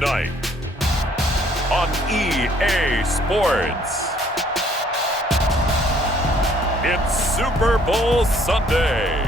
tonight on EA Sports. It's Super Bowl Sunday.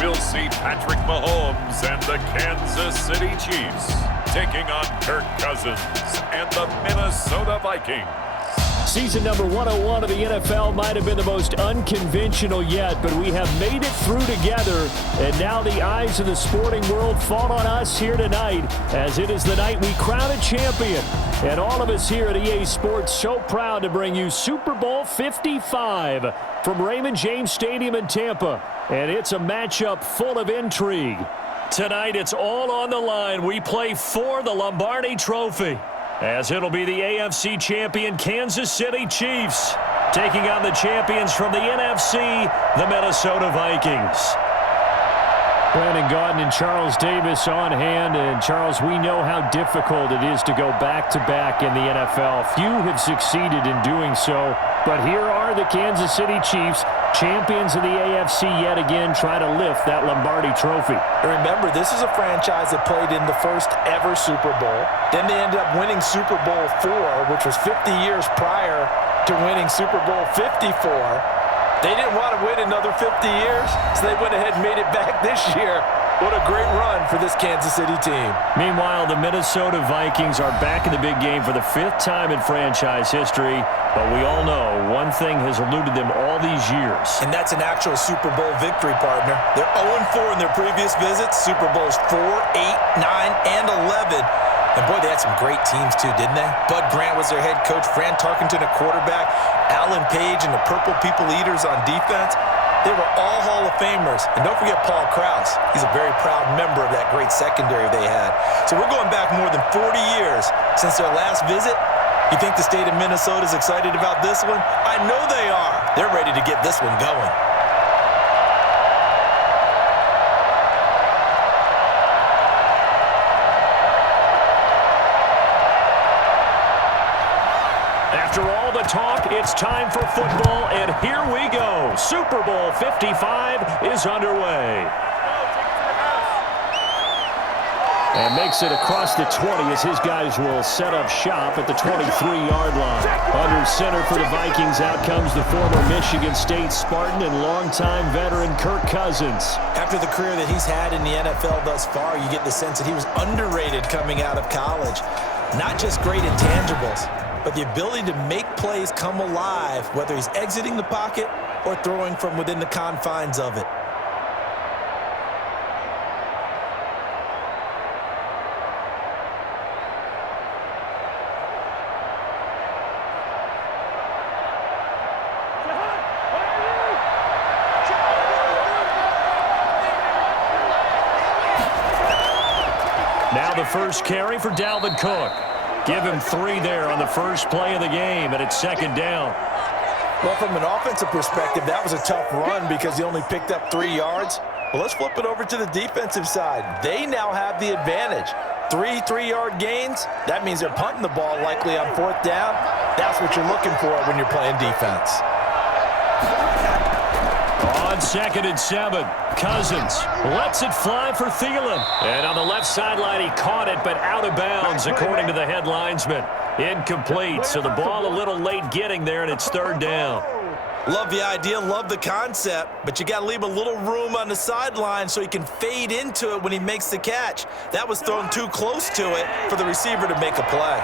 We'll see Patrick Mahomes and the Kansas City Chiefs taking on Kirk Cousins and the Minnesota Vikings. Season number 101 of the NFL might have been the most unconventional yet, but we have made it through together, and now the eyes of the sporting world fall on us here tonight, as it is the night we crown a champion. And all of us here at EA Sports so proud to bring you Super Bowl 55 from Raymond James Stadium in Tampa. And it's a matchup full of intrigue. Tonight, it's all on the line. We play for the Lombardi Trophy, as it'll be the AFC champion Kansas City Chiefs taking on the champions from the NFC, the Minnesota Vikings. Brandon Gaudin and Charles Davis on hand. And, Charles, we know how difficult it is to go back-to-back in the NFL. Few have succeeded in doing so. But here are the Kansas City Chiefs, champions of the AFC yet again, try to lift that Lombardi Trophy. And remember, this is a franchise that played in the first ever Super Bowl. Then they ended up winning Super Bowl IV, which was 50 years prior to winning Super Bowl 54. They didn't want to wait another 50 years, so they went ahead and made it back this year. What a great run for this Kansas City team. Meanwhile, the Minnesota Vikings are back in the big game for the 5th time in franchise history. But we all know one thing has eluded them all these years. And that's an actual Super Bowl victory, partner. They're 0-4 in their previous visits. Super Bowls 4, 8, 9, and 11. And, boy, they had some great teams, too, didn't they? Bud Grant was their head coach. Fran Tarkenton, a quarterback. Alan Page and the Purple People Eaters on defense. They were all Hall of Famers. And don't forget Paul Krause. He's a very proud member of that great secondary they had. So we're going back more than 40 years since their last visit. You think the state of Minnesota is excited about this one? I know they are. They're ready to get this one going. After all the talk, it's time for football, and here we go. Super Bowl 55 is underway. And makes it across the 20 as his guys will set up shop at the 23-yard line. Under center for the Vikings, out comes the former Michigan State Spartan and longtime veteran Kirk Cousins. After the career that he's had in the NFL thus far, you get the sense that he was underrated coming out of college. Not just great intangibles, but the ability to make plays come alive, whether he's exiting the pocket or throwing from within the confines of it. Now the first carry for Dalvin Cook. Give him 3 there on the first play of the game, and it's second down. Well, from an offensive perspective, that was a tough run because he only picked up 3 yards. Well, let's flip it over to the defensive side. They now have the advantage. 3 3-yard gains, that means they're punting the ball likely on 4th down. That's what you're looking for when you're playing defense. On 2nd and 7, Cousins lets it fly for Thielen. And on the left sideline, he caught it, but out of bounds, according to the head linesman. Incomplete, so the ball a little late getting there, and it's 3rd down. Love the idea, love the concept, but you got to leave a little room on the sideline so he can fade into it when he makes the catch. That was thrown too close to it for the receiver to make a play.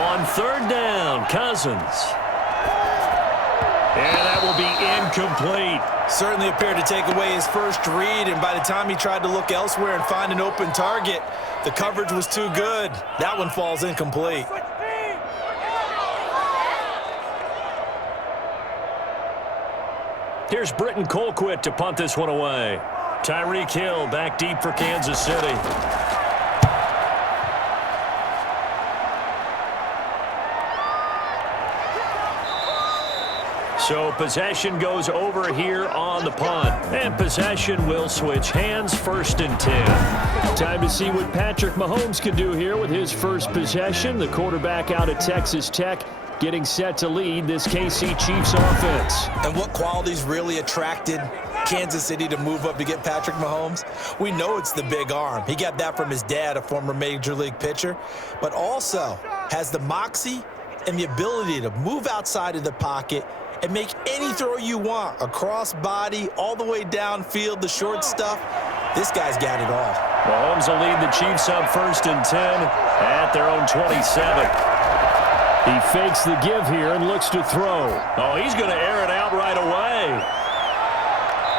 On 3rd down, Cousins. And that will be incomplete. Certainly appeared to take away his first read, and by the time he tried to look elsewhere and find an open target, the coverage was too good. That one falls incomplete. Here's Britton Colquitt to punt this one away. Tyreek Hill back deep for Kansas City. So possession goes over here on the punt. And possession will switch hands, 1st and 10. Time to see what Patrick Mahomes can do here with his first possession. The quarterback out of Texas Tech getting set to lead this KC Chiefs offense. And what qualities really attracted Kansas City to move up to get Patrick Mahomes? We know it's the big arm. He got that from his dad, a former Major League pitcher, but also has the moxie and the ability to move outside of the pocket and make any throw you want, across body, all the way downfield, the short stuff. This guy's got it all. Mahomes will lead the Chiefs up 1st and 10 at their own 27. He fakes the give here and looks to throw. Oh, he's going to air it out right away.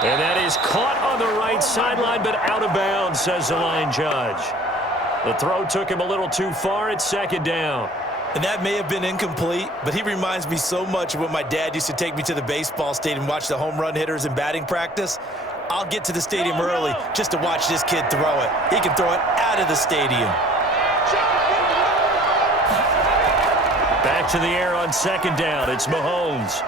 And that is caught on the right sideline, but out of bounds, says the line judge. The throw took him a little too far. It's 2nd down. And that may have been incomplete, but he reminds me so much of when my dad used to take me to the baseball stadium and watch the home run hitters in batting practice. I'll get to the stadium early just to watch this kid throw it. He can throw it out of the stadium. Back to the air on 2nd down. It's Mahomes.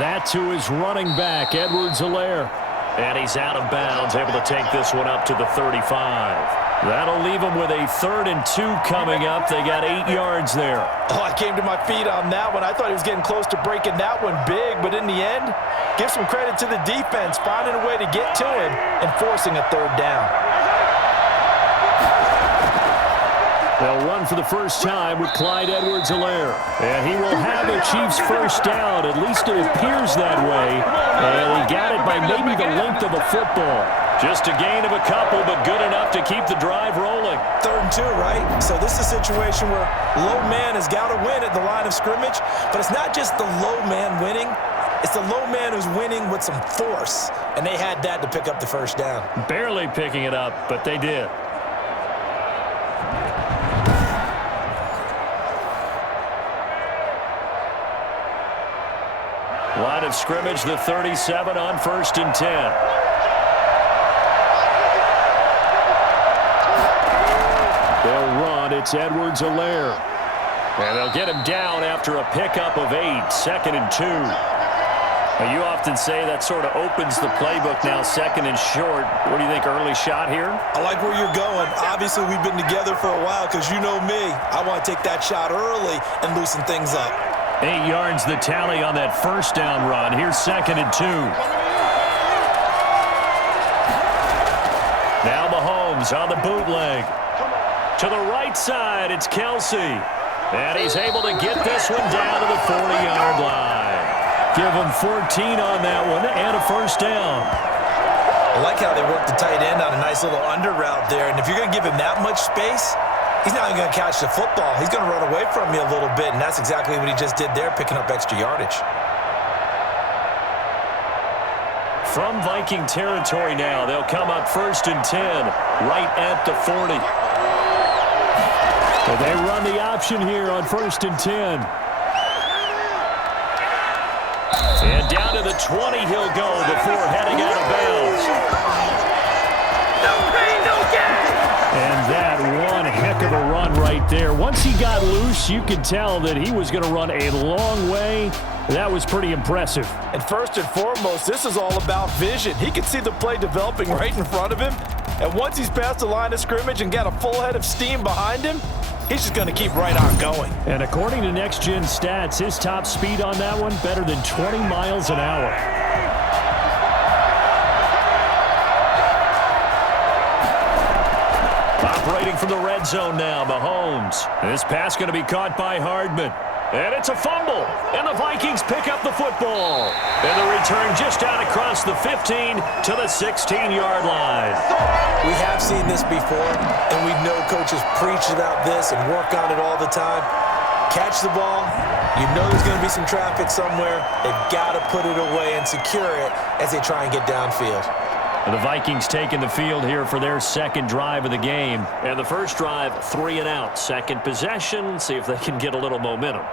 That to his running back, Edwards-Helaire. And he's out of bounds, able to take this one up to the 35. That'll leave him with a 3rd and 2 coming up. They got 8 yards there. Oh, I came to my feet on that one. I thought he was getting close to breaking that one big, but in the end, give some credit to the defense, finding a way to get to him and forcing a 3rd down. They'll run for the first time with Clyde Edwards-Helaire. And he will have a Chiefs first down. At least it appears that way. And he got it by maybe the length of a football. Just a gain of a couple, but good enough to keep the drive rolling. 3rd and 2, right? So this is a situation where low man has got to win at the line of scrimmage. But it's not just the low man winning. It's the low man who's winning with some force. And they had that to pick up the first down. Barely picking it up, but they did. Line of scrimmage, the 37 on 1st and 10. They'll run. It's Edwards-Helaire. And they'll get him down after a pickup of 8. 2nd and 2. Now, you often say that sort of opens the playbook now, 2nd and short. What do you think, early shot here? I like where you're going. Obviously, we've been together for a while because you know me. I want to take that shot early and loosen things up. 8 yards the tally on that first down run. Here's 2nd and 2. Now Mahomes on the bootleg. To the right side, it's Kelsey. And he's able to get this one down to the 40-yard line. Give him 14 on that one and a first down. I like how they work the tight end on a nice little under route there. And if you're going to give him that much space, he's not even going to catch the football. He's going to run away from you a little bit, and that's exactly what he just did there, picking up extra yardage. From Viking territory now, they'll come up 1st and 10, right at the 40. So they run the option here on 1st and 10. And down to the 20 he'll go before heading out of bounds. No pain, no gain. And that one heck of a run right there. Once he got loose, you could tell that he was going to run a long way. That was pretty impressive. And first and foremost, this is all about vision. He can see the play developing right in front of him. And once he's past the line of scrimmage and got a full head of steam behind him, he's just going to keep right on going. And according to Next Gen Stats, his top speed on that one, better than 20 miles an hour. Operating from the red zone now, Mahomes. This pass going to be caught by Hardman. And it's a fumble. And the Vikings pick up the football. And the return just out across the 15 to the 16-yard line. We have seen this before, and we know coaches preach about this and work on it all the time. Catch the ball. You know there's going to be some traffic somewhere. They've got to put it away and secure it as they try and get downfield. And the Vikings taking the field here for their second drive of the game. And the first drive, 3 and out. Second possession, see if they can get a little momentum.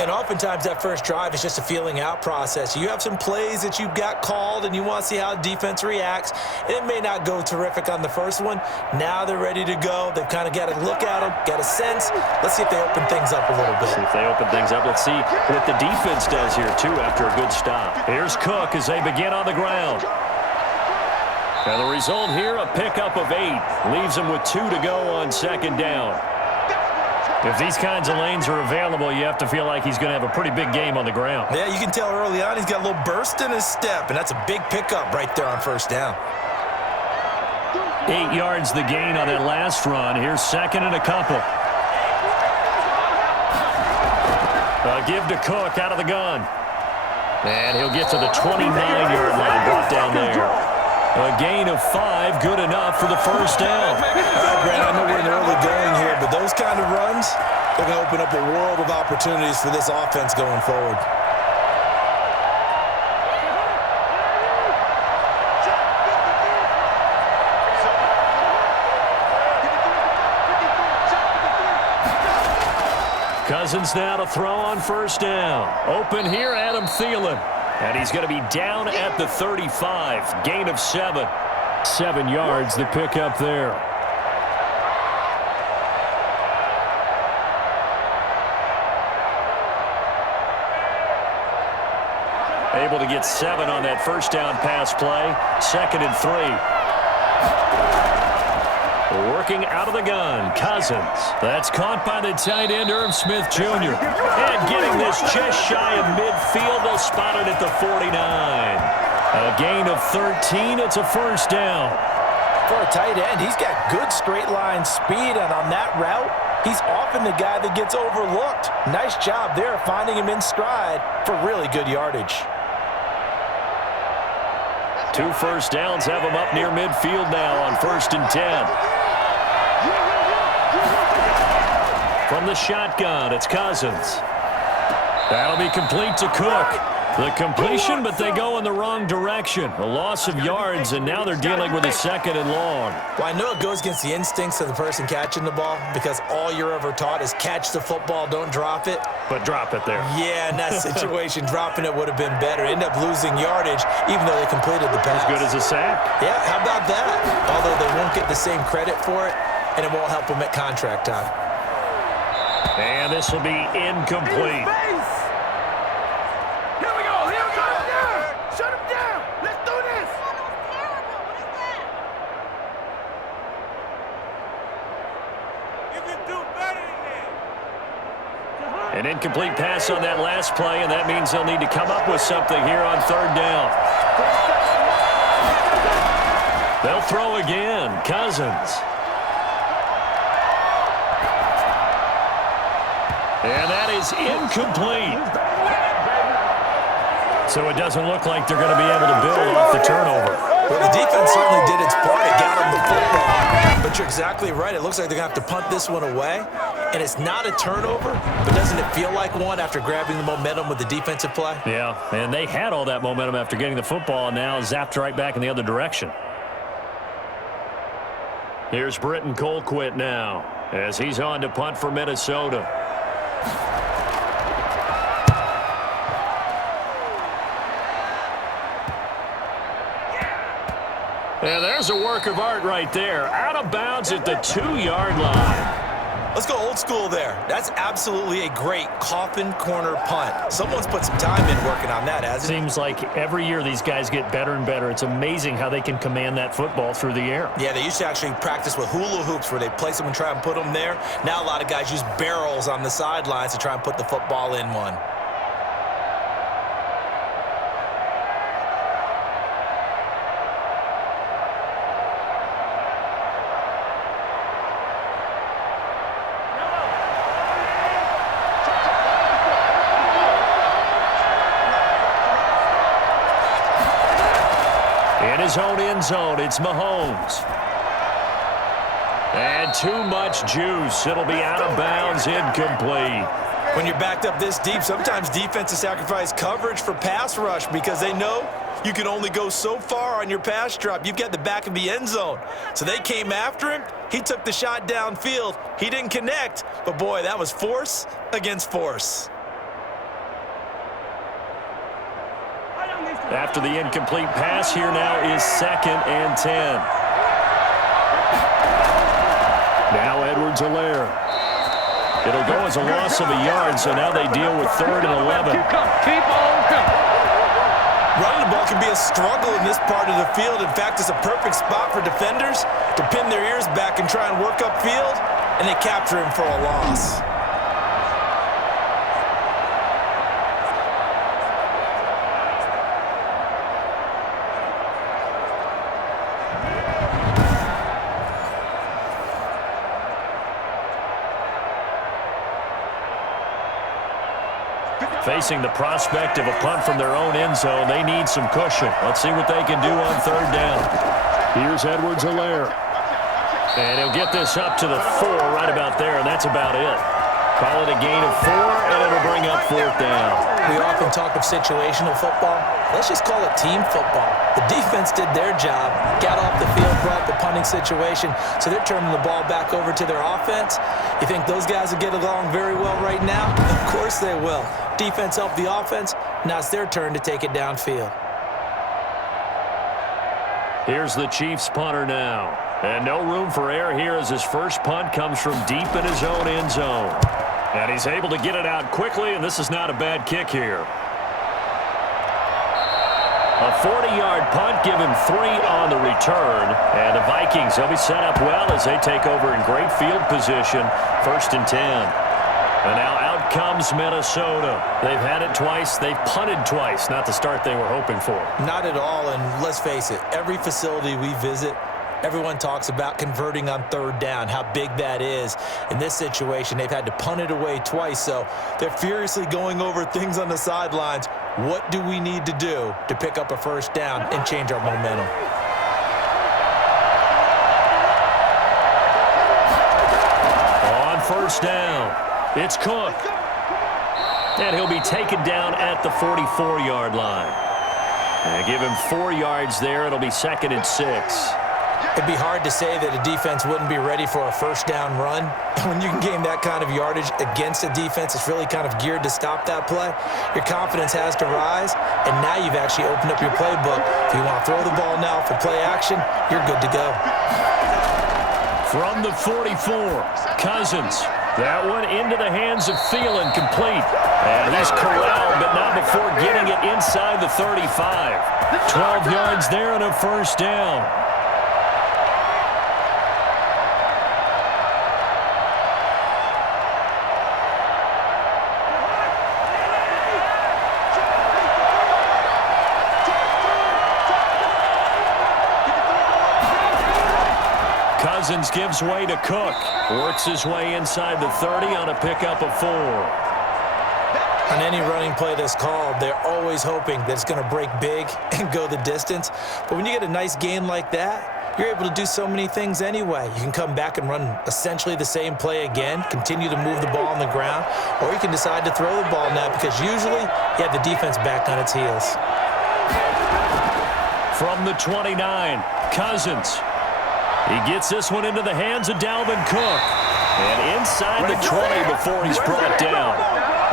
And oftentimes that first drive is just a feeling out process. You have some plays that you've got called and you want to see how the defense reacts. It may not go terrific on the first one. Now they're ready to go. They've kind of got to look at them, get a sense. Let's see if they open things up a little bit. See if they open things up. Let's see what the defense does here, too, after a good stop. Here's Cook as they begin on the ground. And the result here, a pickup of 8. Leaves them with 2 to go on second down. If these kinds of lanes are available, you have to feel like he's going to have a pretty big game on the ground. Yeah, you can tell early on he's got a little burst in his step, and that's a big pickup right there on first down. 8 yards the gain on that last run. Here's second and a couple. Give to Cook out of the gun. And he'll get to the 29-yard line, brought down there. A gain of 5, good enough for the first down. Grant, I know we're in the early going here, but those kind of runs, they're going to open up a world of opportunities for this offense going forward. Cousins now to throw on first down. Open here, Adam Thielen. And he's going to be down at the 35. Gain of 7. 7 yards, the pickup there. Able to get 7 on that first down pass play. Second and 3. Working out of the gun, Cousins. That's caught by the tight end, Irv Smith Jr. And getting this just shy of midfield. They'll spot it at the 49. A gain of 13. It's a first down. For a tight end, he's got good straight line speed, and on that route, he's often the guy that gets overlooked. Nice job there finding him in stride for really good yardage. 2 first downs have him up near midfield now on 1st and 10. From the shotgun, it's Cousins. That'll be complete to Cook. The completion, but they go in the wrong direction. A loss of yards, and now they're dealing with a 2nd and long. Well, I know it goes against the instincts of the person catching the ball because all you're ever taught is catch the football, don't drop it. But drop it there. Yeah, in that situation, dropping it would have been better. End up losing yardage, even though they completed the pass. As good as a sack. Yeah, how about that? Although they won't get the same credit for it, and it won't help them at contract time. And this will be incomplete. An incomplete pass on that last play, and that means they'll need to come up with something here on 3rd down. They'll throw again. Cousins. And that is incomplete. So it doesn't look like they're going to be able to build off the turnover. Well, the defense certainly did its part. It got them the football. But you're exactly right. It looks like they're going to have to punt this one away. And it's not a turnover, but doesn't it feel like one after grabbing the momentum with the defensive play? Yeah, and they had all that momentum after getting the football, and now zapped right back in the other direction. Here's Britton Colquitt now as he's on to punt for Minnesota. And there's a work of art right there. Out of bounds at the 2-yard line. Let's go old school there. That's absolutely a great coffin corner punt. Someone's put some time in working on that, hasn't it? Seems like every year these guys get better and better. It's amazing how they can command that football through the air. Yeah, they used to actually practice with hula hoops where they place them and try and put them there. Now a lot of guys use barrels on the sidelines to try and put the football in one. In his own end zone, it's Mahomes. And too much juice. It'll be out of bounds, incomplete. When you're backed up this deep, sometimes defenses sacrifice coverage for pass rush because they know you can only go so far on your pass drop. You've got the back of the end zone. So they came after him. He took the shot downfield. He didn't connect. But, boy, that was force against force. After the incomplete pass, here now is 2nd and 10. Now Edwards-Helaire. It'll go as a loss of a yard, so now they deal with 3rd and 11. Keep on coming. Running the ball can be a struggle in this part of the field. In fact, it's a perfect spot for defenders to pin their ears back and try and work upfield, and they capture him for a loss. Facing the prospect of a punt from their own end zone, they need some cushion. Let's see what they can do on 3rd down. Here's Edwards-Helaire. And he'll get this up to the 4 right about there, and that's about it. Call it a gain of 4, and it'll bring up 4th down. We often talk of situational football. Let's just call it team football. The defense did their job, got off the field, brought the punting situation, so they're turning the ball back over to their offense. You think those guys will get along very well right now? Of course they will. Defense helped the offense. Now it's their turn to take it downfield. Here's the Chiefs punter now. And no room for error here as his first punt comes from deep in his own end zone. And he's able to get it out quickly, and this is not a bad kick here. A 40-yard punt, give him 3 on the return. And the Vikings, they'll be set up well as they take over in great field position. 1st and 10. And now out comes Minnesota. They've had it twice. They've punted twice. Not the start they were hoping for. Not at all, and let's face it, every facility we visit, everyone talks about converting on 3rd down, how big that is. In this situation, they've had to punt it away twice, so they're furiously going over things on the sidelines. What do we need to do to pick up a 1st down and change our momentum? On 1st down. It's Cook. And he'll be taken down at the 44-yard line. And give him 4 yards there. It'll be 2nd and 6. It'd be hard to say that a defense wouldn't be ready for a 1st down run. When you can gain that kind of yardage against a defense, it's really kind of geared to stop that play. Your confidence has to rise, and now you've actually opened up your playbook. If you want to throw the ball now for play action, you're good to go. From the 44, Cousins. That one into the hands of Thielen, complete. And he's corralled, but not before getting it inside the 35. 12 yards there and a 1st down. Cousins gives way to Cook. Works his way inside the 30 on a pickup of 4. On any running play that's called, they're always hoping that it's going to break big and go the distance. But when you get a nice gain like that, you're able to do so many things anyway. You can come back and run essentially the same play again, continue to move the ball on the ground, or you can decide to throw the ball now because usually you have the defense back on its heels. From the 29, Cousins. He gets this one into the hands of Dalvin Cook. And inside the 20 before he's brought down.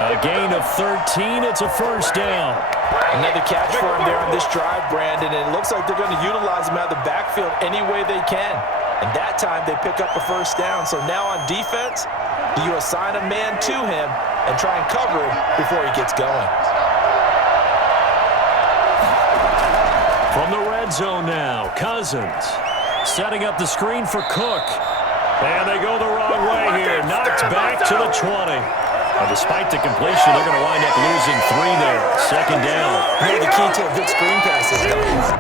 A gain of 13. It's a 1st down. Another catch for him there on this drive, Brandon. And it looks like they're going to utilize him out of the backfield any way they can. And that time they pick up a 1st down. So now on defense, do you assign a man to him and try and cover him before he gets going? From the red zone now, Cousins. Setting up the screen for Cook. And they go the wrong way here. Knocked back to the 20. And despite the completion, they're going to wind up losing 3 there. 2nd down. You know the key to a good screen pass is,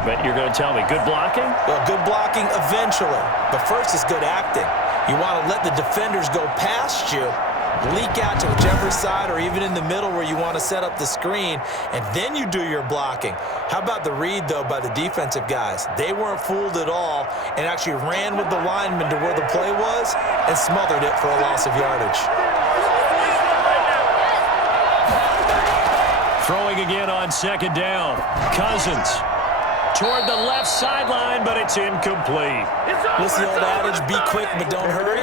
but you're going to tell me, good blocking? Well, good blocking eventually. But first is good acting. You want to let the defenders go past you, leak out to whichever side or even in the middle where you want to set up the screen, and then you do your blocking. How about the read, though, by the defensive guys? They weren't fooled at all and actually ran with the lineman to where the play was and smothered it for a loss of yardage. Throwing again on 2nd down. Cousins toward the left sideline, but it's incomplete. What's the old adage? Be quick, but don't hurry.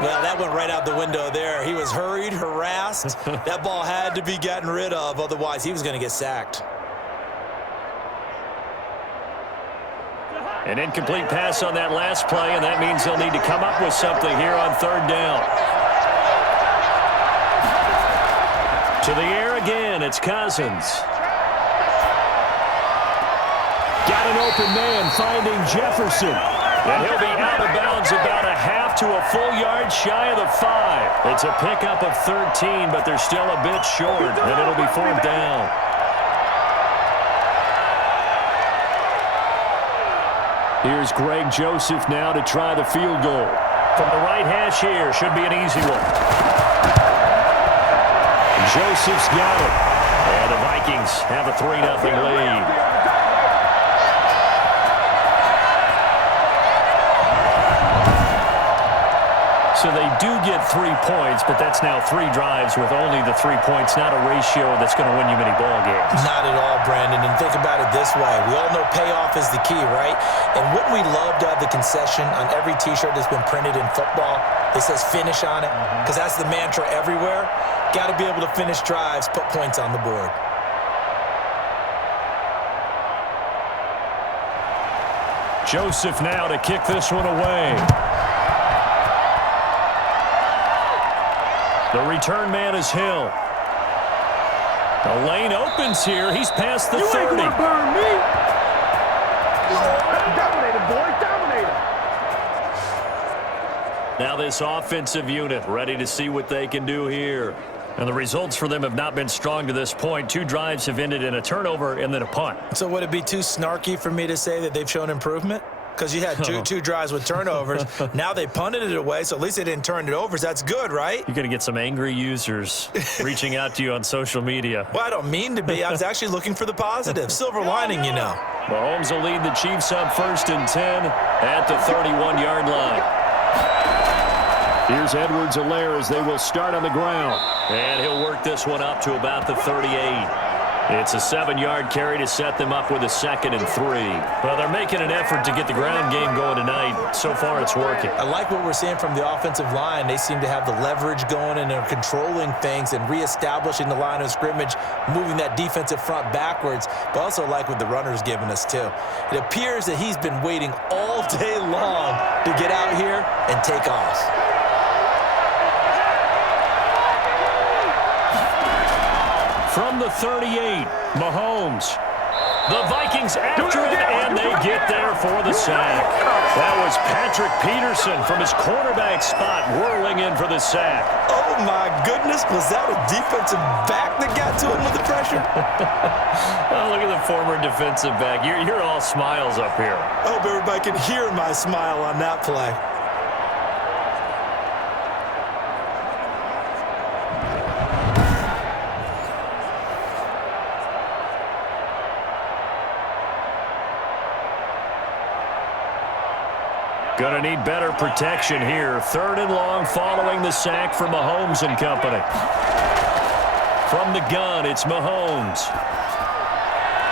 Well, that went right out the window there. He was hurried, harassed. That ball had to be gotten rid of, otherwise he was going to get sacked. An incomplete pass on that last play, and that means they'll need to come up with something here on third down. To the air again, it's Cousins. Got an open man finding Jefferson. And he'll be out of bounds about a half to a full yard shy of the 5. It's a pickup of 13, but they're still a bit short, and it'll be fourth down. Here's Greg Joseph now to try the field goal. From the right hash here, should be an easy one. Joseph's got it. And the Vikings have a 3-0 lead. So they do get 3 points, but that's now 3 drives with only the 3 points, not a ratio that's going to win you many ball games. Not at all, Brandon. And think about it this way. We all know payoff is the key, right? And wouldn't we love to have the concession on every T-shirt that's been printed in football that says finish on it? Because that's the mantra everywhere. Got to be able to finish drives, put points on the board. Joseph now to kick this one away. The return man is Hill. The lane opens here. He's past the 30. You ain't gonna burn me. Dominated, boy. Dominated. Now this offensive unit ready to see what they can do here. And the results for them have not been strong to this point. 2 drives have ended in a turnover and then a punt. So would it be too snarky for me to say that they've shown improvement? Because you had two drives with turnovers. Now they punted it away, so at least they didn't turn it over. So that's good, right? You're going to get some angry users reaching out to you on social media. Well, I don't mean to be. I was actually looking for the positive. Silver lining, you know. Mahomes will lead the Chiefs up 1st and 10 at the 31-yard line. Here's Edwards-Helaire as they will start on the ground. And he'll work this one up to about the 38. It's a 7-yard carry to set them up with a 2nd and 3. Well, they're making an effort to get the ground game going tonight. So far, it's working. I like what we're seeing from the offensive line. They seem to have the leverage going, and they're controlling things and reestablishing the line of scrimmage, moving that defensive front backwards, but also like what the runner's giving us, too. It appears that he's been waiting all day long to get out here and take off. From the 38, Mahomes. The Vikings after it, and they get there for the sack. That was Patrick Peterson from his quarterback spot whirling in for the sack. Oh, my goodness. Was that a defensive back that got to him with the pressure? Oh, look at the former defensive back. You're all smiles up here. I hope everybody can hear my smile on that play. Going to need better protection here. 3rd and long following the sack from Mahomes and company. From the gun, it's Mahomes.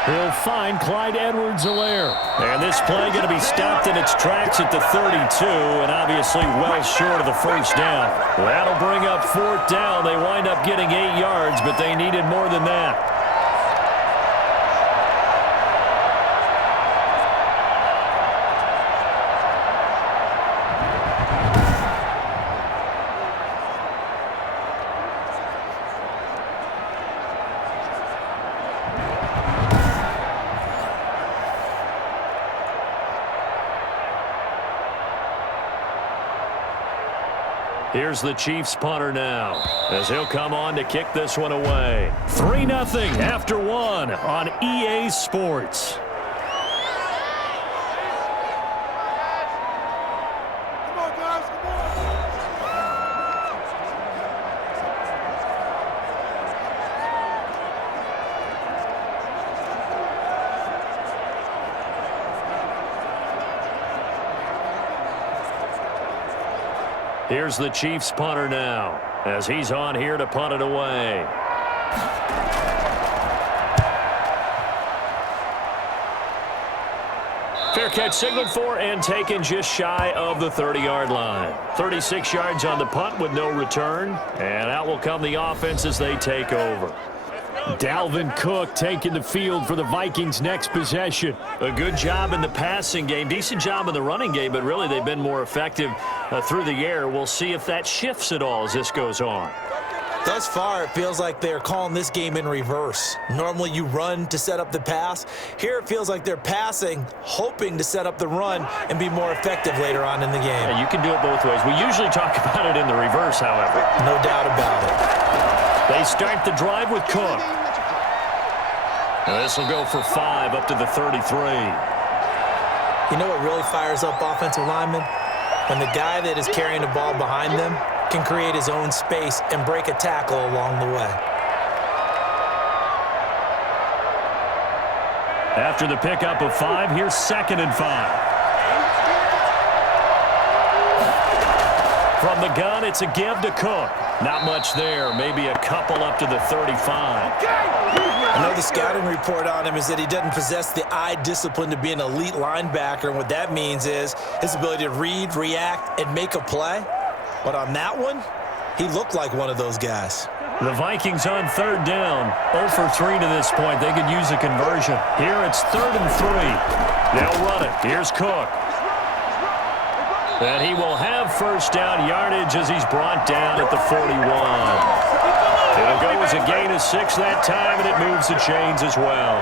He'll find Clyde Edwards-Helaire. And this play going to be stopped in its tracks at the 32, and obviously well short of the 1st down. That'll bring up 4th down. They wind up getting 8 yards, but they needed more than that. Here's the Chiefs punter now, as he'll come on to kick this one away. 3-0 after 1 on EA Sports. Here's the Chiefs punter now, as he's on here to punt it away. Fair catch signaled for and taken just shy of the 30-yard line. 36 yards on the punt with no return, and out will come the offense as they take over. Dalvin Cook taking the field for the Vikings' next possession. A good job in the passing game, decent job in the running game, but really they've been more effective through the air. We'll see if that shifts at all as this goes on. Thus far, it feels like they're calling this game in reverse. Normally, you run to set up the pass. Here, it feels like they're passing, hoping to set up the run and be more effective later on in the game. Yeah, you can do it both ways. We usually talk about it in the reverse, however. No doubt about it. They start the drive with Cook. This will go for 5 up to the 33. You know what really fires up offensive linemen? When the guy that is carrying the ball behind them can create his own space and break a tackle along the way. After the pickup of 5, here's 2nd and 5. From the gun, it's a give to Cook. Not much there, maybe a couple up to the 35. I know the scouting report on him is that he doesn't possess the eye discipline to be an elite linebacker, and what that means is his ability to read, react, and make a play. But on that one, he looked like one of those guys. The Vikings on 3rd down. 0 for 3 to this point. They could use a conversion. Here it's 3rd and 3. They'll run it. Here's Cook. And he will have first down yardage as he's brought down at the 41. It'll go as a gain of 6 that time, and it moves the chains as well.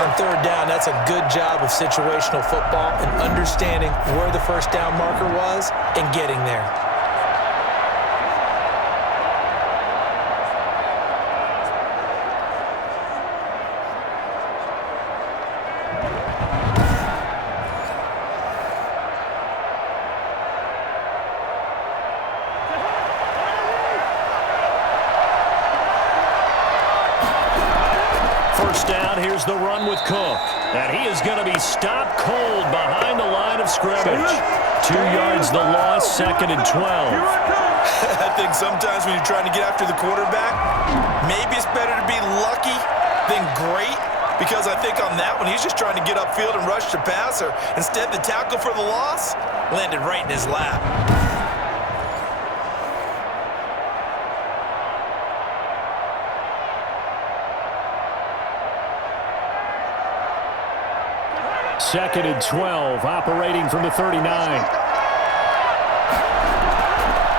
On 3rd down, that's a good job of situational football and understanding where the first down marker was and getting there. Here's the run with Cook. And he is going to be stopped cold behind the line of scrimmage. 2 yards the loss, 2nd and 12. I think sometimes when you're trying to get after the quarterback, maybe it's better to be lucky than great, because I think on that one, he's just trying to get upfield and rush the passer. Instead, the tackle for the loss landed right in his lap. Second and 12, operating from the 39.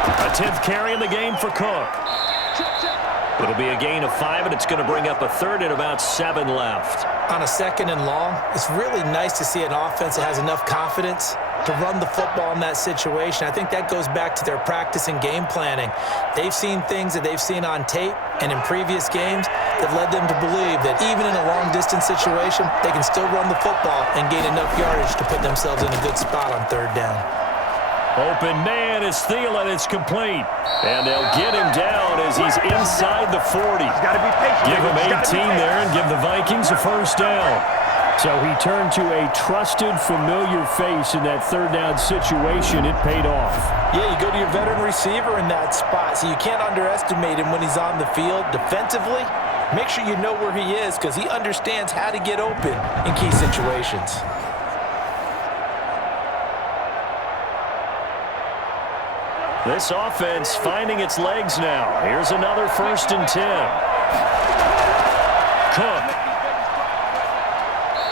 A 10th carry in the game for Cook. It'll be a gain of 5, and it's going to bring up a 3rd and about 7 left. On a 2nd and long, it's really nice to see an offense that has enough confidence to run the football in that situation. I think that goes back to their practice and game planning. They've seen things that they've seen on tape and in previous games that led them to believe that even in a long-distance situation, they can still run the football and gain enough yardage to put themselves in a good spot on 3rd down. Open man is Thielen. It's complete. And they'll get him down as he's inside the 40. Give him 18 there and give the Vikings a first down. So he turned to a trusted, familiar face in that 3rd down situation. It paid off. Yeah, you go to your veteran receiver in that spot, so you can't underestimate him when he's on the field defensively. Make sure you know where he is, because he understands how to get open in key situations. This offense finding its legs now. Here's another 1st and 10. Cook.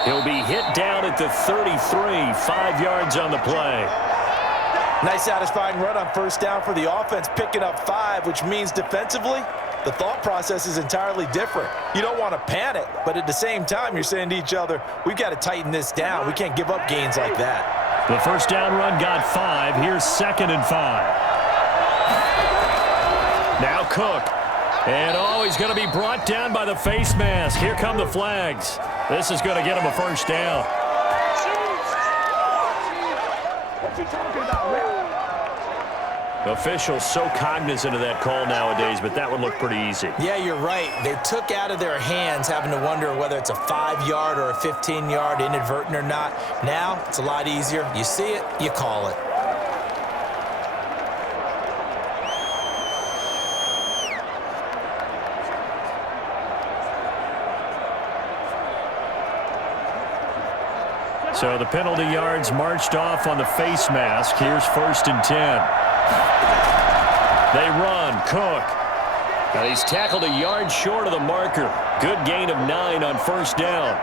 He'll be hit down at the 33, 5 yards on the play. Nice satisfying run on first down for the offense, picking up 5, which means defensively, the thought process is entirely different. You don't want to panic, but at the same time, you're saying to each other, we've got to tighten this down. We can't give up gains like that. The first down run got 5. Here's 2nd and 5. Now Cook. And he's going to be brought down by the face mask. Here come the flags. This is going to get him a first down. What's he talking about, man? Officials so cognizant of that call nowadays, but that one looked pretty easy. Yeah, you're right. They took out of their hands having to wonder whether it's a 5-yard or a 15-yard inadvertent or not. Now, it's a lot easier. You see it, you call it. So the penalty yards marched off on the face mask. Here's 1st and 10. They run. Cook. And he's tackled a yard short of the marker. Good gain of 9 on first down.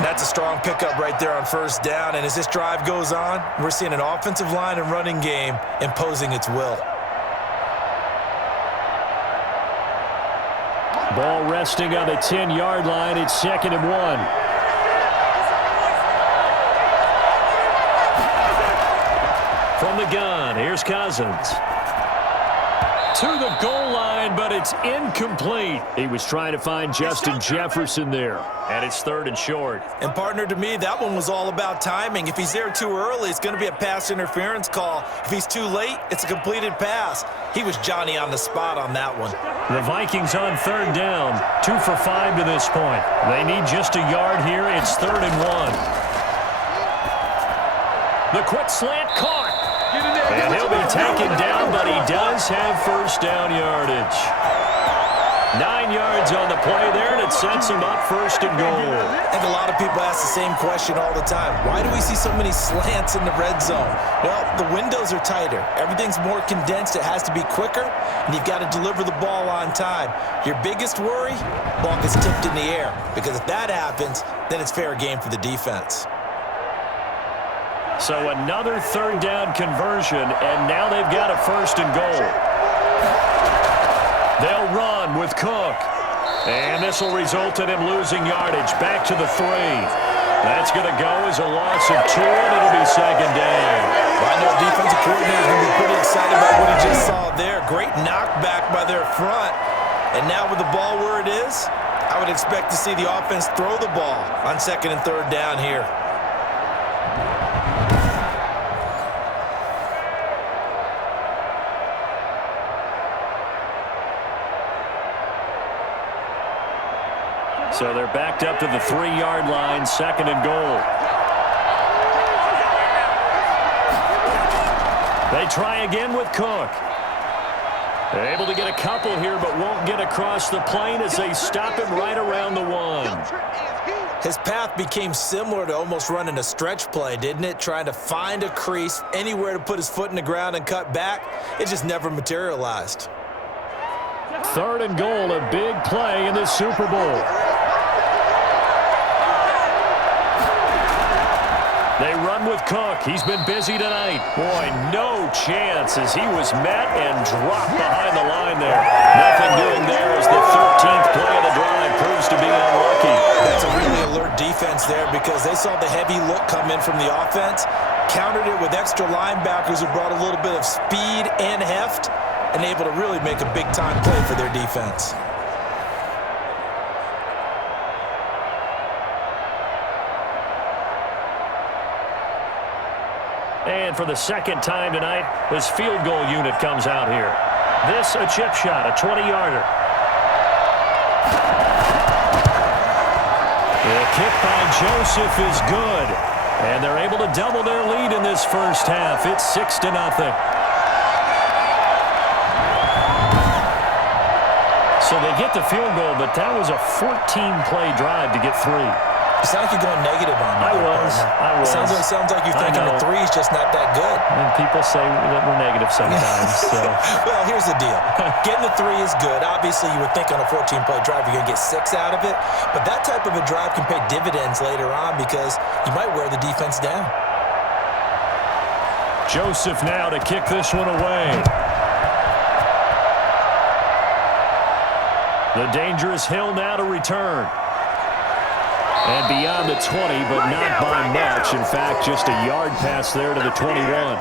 That's a strong pickup right there on first down. And as this drive goes on, we're seeing an offensive line and running game imposing its will. Ball resting on the 10-yard line. It's 2nd and 1. From the gun, here's Cousins. To the goal line, but it's incomplete. He was trying to find Justin Jefferson there. And it's 3rd and short. And, partner, to me, that one was all about timing. If he's there too early, it's going to be a pass interference call. If he's too late, it's a completed pass. He was Johnny on the spot on that one. The Vikings on 3rd down, 2 for 5 to this point. They need just a yard here. It's 3rd and 1. The quick slant caught. And he'll be taken down, but he does have first down yardage. 9 yards on the play there, and it sets him up 1st and goal. I think a lot of people ask the same question all the time. Why do we see so many slants in the red zone? Well, the windows are tighter. Everything's more condensed. It has to be quicker, and you've got to deliver the ball on time. Your biggest worry, ball gets tipped in the air, because if that happens, then it's fair game for the defense. So another 3rd down conversion, and now they've got a 1st and goal. They'll run with Cook. And this will result in him losing yardage. Back to the 3. That's going to go as a loss of 2, and it'll be 2nd down. Well, I know defensive coordinator is going to be pretty excited about what he just saw there. Great knockback by their front. And now with the ball where it is, I would expect to see the offense throw the ball on 2nd and 3rd down here. So they're backed up to the 3-yard line, 2nd and goal. They try again with Cook. They're able to get a couple here, but won't get across the plane as they stop him right around the 1. His path became similar to almost running a stretch play, didn't it? Trying to find a crease, anywhere to put his foot in the ground and cut back. It just never materialized. 3rd and goal, a big play in the Super Bowl. They run with Cook. He's been busy tonight. Boy, no chance as he was met and dropped behind the line there. Nothing doing there as the 13th play of the drive proves to be unlucky. That's a really alert defense there because they saw the heavy look come in from the offense, countered it with extra linebackers who brought a little bit of speed and heft, and able to really make a big-time play for their defense. And for the 2nd time tonight, this field goal unit comes out here. This a chip shot, a 20-yarder. The kick by Joseph is good. And they're able to double their lead in this first half. It's 6-0. So they get the field goal, but that was a 14-play drive to get 3. You sound like you're going negative on me. I was. Sounds like you're thinking the 3 is just not that good. And people say that we're negative sometimes. So. Well, here's the deal. Getting the 3 is good. Obviously, you would think on a 14-play drive you're going to get 6 out of it. But that type of a drive can pay dividends later on because you might wear the defense down. Joseph now to kick this one away. The dangerous Hill now to return. And beyond the 20, but not by much. In fact, just a yard pass there to the 21.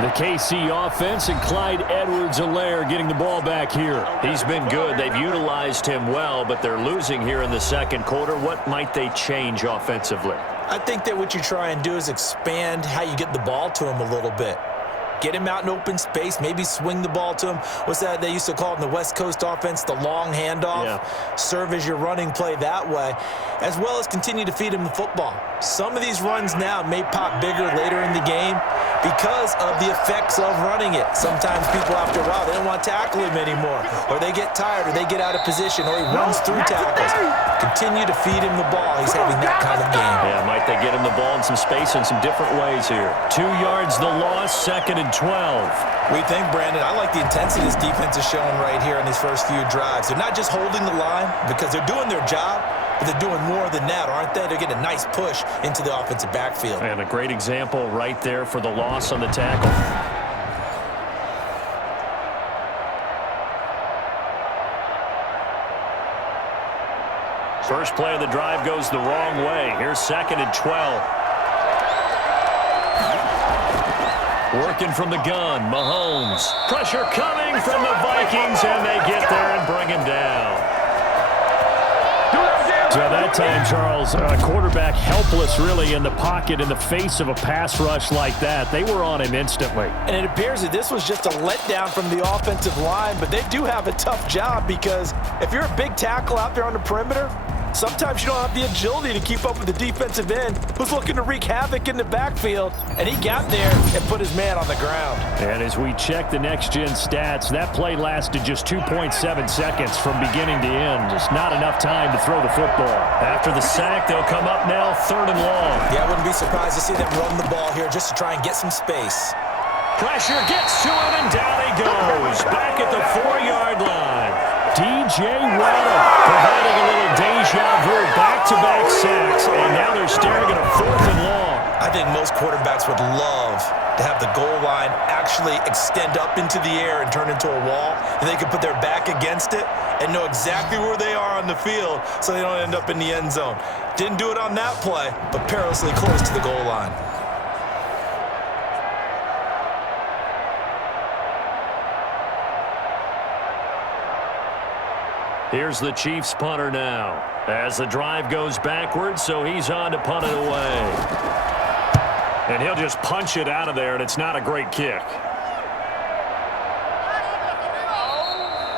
The KC offense and Clyde Edwards-Helaire getting the ball back here. He's been good. They've utilized him well, but they're losing here in the 2nd quarter. What might they change offensively? I think that what you try and do is expand how you get the ball to him a little bit. Get him out in open space, maybe swing the ball to him. What's that they used to call it in the West Coast offense, the long handoff? Yeah. Serve as your running play that way, as well as continue to feed him the football. Some of these runs now may pop bigger later in the game, because of the effects of running it. Sometimes people, after a while, they don't want to tackle him anymore, or they get tired, or they get out of position, or he runs through tackles. Continue to feed him the ball. He's having that kind of game. Yeah, might they get him the ball in some space in some different ways here. 2 yards the loss, 2nd and 12. We think, Brandon, I like the intensity this defense is showing right here in these first few drives. They're not just holding the line because they're doing their job, but they're doing more than that, aren't they? They're getting a nice push into the offensive backfield. And a great example right there for the loss on the tackle. First play of the drive goes the wrong way. Here's 2nd and 12. Working from the gun, Mahomes. Pressure coming from the Vikings, and they get there and bring him down. So that time, Charles, quarterback helpless really in the pocket in the face of a pass rush like that. They were on him instantly. And it appears that this was just a letdown from the offensive line, but they do have a tough job because if you're a big tackle out there on the perimeter, sometimes you don't have the agility to keep up with the defensive end who's looking to wreak havoc in the backfield, and he got there and put his man on the ground. And as we check the next-gen stats, that play lasted just 2.7 seconds from beginning to end. Just not enough time to throw the football. After the sack, they'll come up now 3rd and long. Yeah, I wouldn't be surprised to see them run the ball here just to try and get some space. Pressure gets to him, and down he goes. Back at the 4-yard line. DJ Waddle providing a little deja vu, back-to-back sacks, and now they're staring at a 4th and long. I think most quarterbacks would love to have the goal line actually extend up into the air and turn into a wall, and they can put their back against it and know exactly where they are on the field so they don't end up in the end zone. Didn't do it on that play, but perilously close to the goal line. Here's the Chiefs punter now as the drive goes backwards, so he's on to punt it away. And he'll just punch it out of there, and it's not a great kick.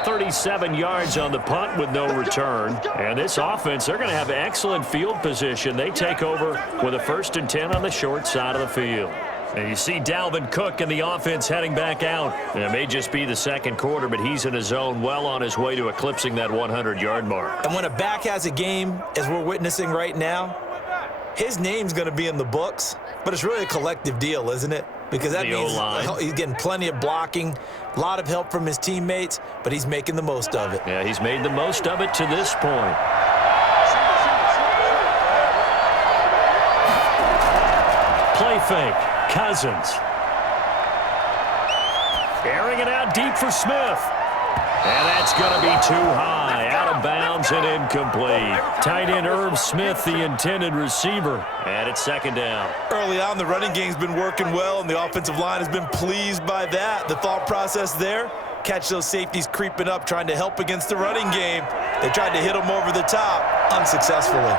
37 yards on the punt with no return. And this offense, they're going to have excellent field position. They take over with a 1st and 10 on the short side of the field. And you see Dalvin Cook and the offense heading back out. And it may just be the 2nd quarter, but he's in his zone, well on his way to eclipsing that 100-yard mark. And when a back has a game, as we're witnessing right now, his name's going to be in the books, but it's really a collective deal, isn't it? Because that means he's getting plenty of blocking, a lot of help from his teammates, but he's making the most of it. Yeah, he's made the most of it to this point. Play fake. Cousins. Airing it out deep for Smith. And that's going to be too high. Out of bounds and incomplete. Tight end Irv Smith, the intended receiver. And it's 2nd down. Early on, the running game's been working well, and the offensive line has been pleased by that. The thought process there, catch those safeties creeping up, trying to help against the running game. They tried to hit them over the top, unsuccessfully.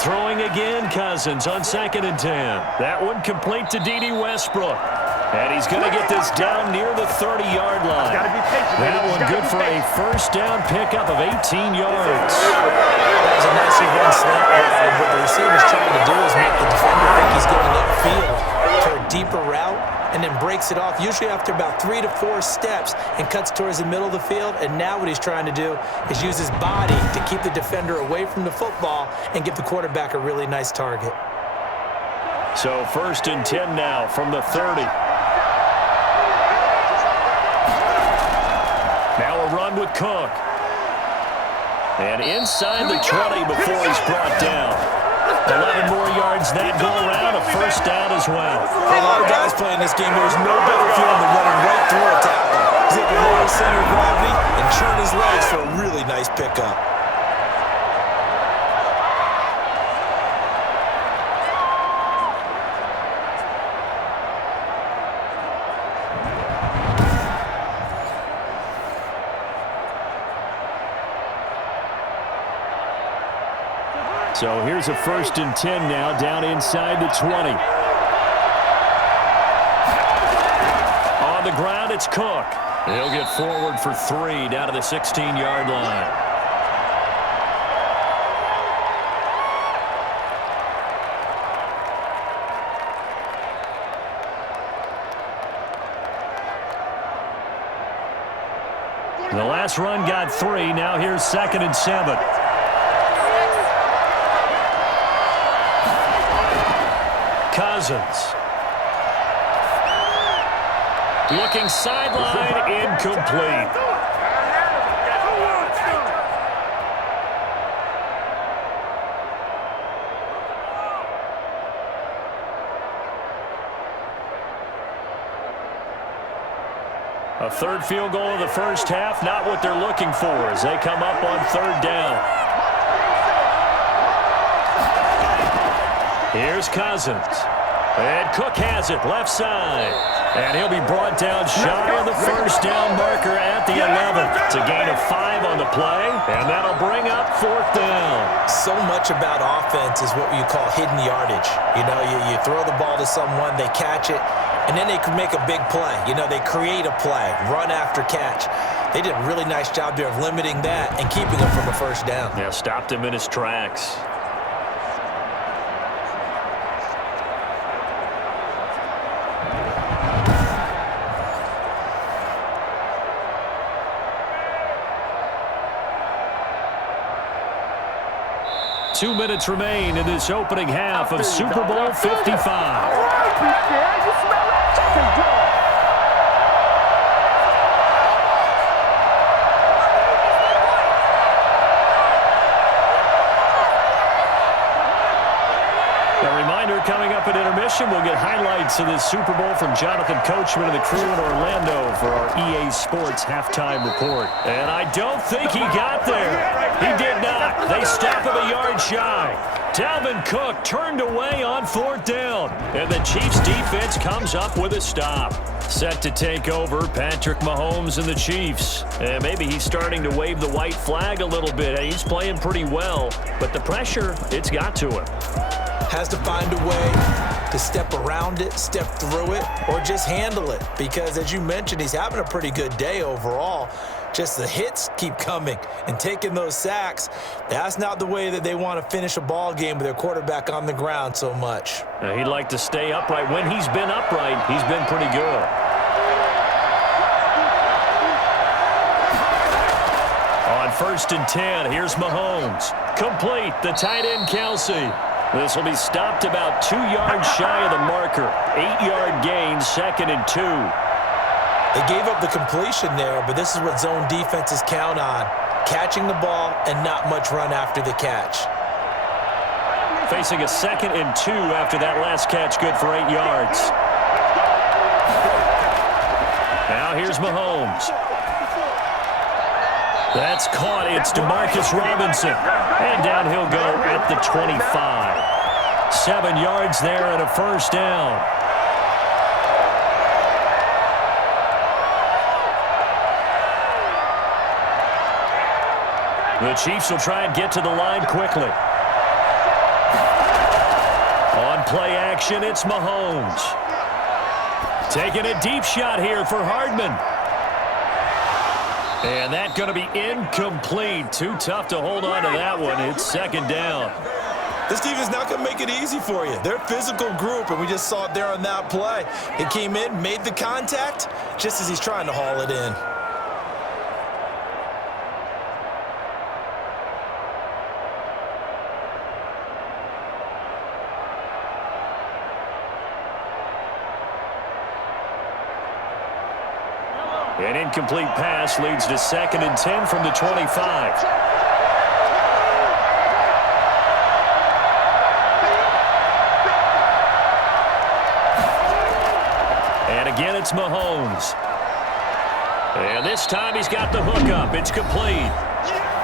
Throwing again, Cousins on 2nd and 10. That one complete to D.D. Westbrook. And he's going to get this down near the 30-yard line. That one good for a 1st down pickup of 18 yards. That was a nicely run slant route, and what the receiver's trying to do is make the defender think he's going upfield for a deeper route and then breaks it off, usually after about 3 to 4 steps, and cuts towards the middle of the field. And now what he's trying to do is use his body to keep the defender away from the football and give the quarterback a really nice target. So 1st and 10 now from the 30. Now a run with Cook. And inside the 20 before he's brought down. 11 more yards that go around, a 1st down as well. For a lot of guys playing this game, there's no better feeling than running right through a tackle. He's able to lower center of gravity and turn his legs for a really nice pickup. So here's a 1st and 10 now, down inside the 20. On the ground, it's Cook. He'll get forward for 3 down to the 16-yard line. The last run got 3. Now here's 2nd and 7. Cousins. Looking sideline, incomplete. A third field goal in the first half, not what they're looking for as they come up on 3rd down. Here's Cousins. And Cook has it, left side. And he'll be brought down shy of the first down marker at the 11th. It's a gain of 5 on the play, and that'll bring up 4th down. So much about offense is what you call hidden yardage. You know, you throw the ball to someone, they catch it, and then they can make a big play. You know, they create a play, run after catch. They did a really nice job there of limiting that and keeping him from a first down. Yeah, stopped him in his tracks. Two minutes remain in this opening half of Super Bowl 55. Coming up at intermission, we'll get highlights of this Super Bowl from Jonathan Coachman and the crew in Orlando for our EA Sports halftime report. And I don't think he got there. He did not. They stop him a yard shy. Dalvin Cook turned away on 4th down. And the Chiefs defense comes up with a stop. Set to take over, Patrick Mahomes and the Chiefs. And maybe he's starting to wave the white flag a little bit. He's playing pretty well, but the pressure, it's got to him. Has to find a way to step around it, step through it, or just handle it. Because, as you mentioned, he's having a pretty good day overall. Just the hits keep coming and taking those sacks. That's not the way that they want to finish a ball game with their quarterback on the ground so much. Now, he'd like to stay upright. When he's been upright, he's been pretty good. On 1st and 10, here's Mahomes. Complete, the tight end Kelsey. This will be stopped about 2 yards shy of the marker. 8-yard gain, 2nd and 2. They gave up the completion there, but this is what zone defenses count on. Catching the ball and not much run after the catch. Facing a 2nd and 2 after that last catch, good for 8 yards. Now here's Mahomes. That's caught. It's DeMarcus Robinson. And down he'll go at the 25. 7 yards there and a first down. The Chiefs will try and get to the line quickly. On play action, it's Mahomes. Taking a deep shot here for Hardman. And that's going to be incomplete. Too tough to hold on to that one. It's 2nd down. This team is not going to make it easy for you. They're a physical group, and we just saw it there on that play. It came in, made the contact, just as he's trying to haul it in. An incomplete pass leads to 2nd and 10 from the 25. And again, it's Mahomes. And this time he's got the hook up. It's complete.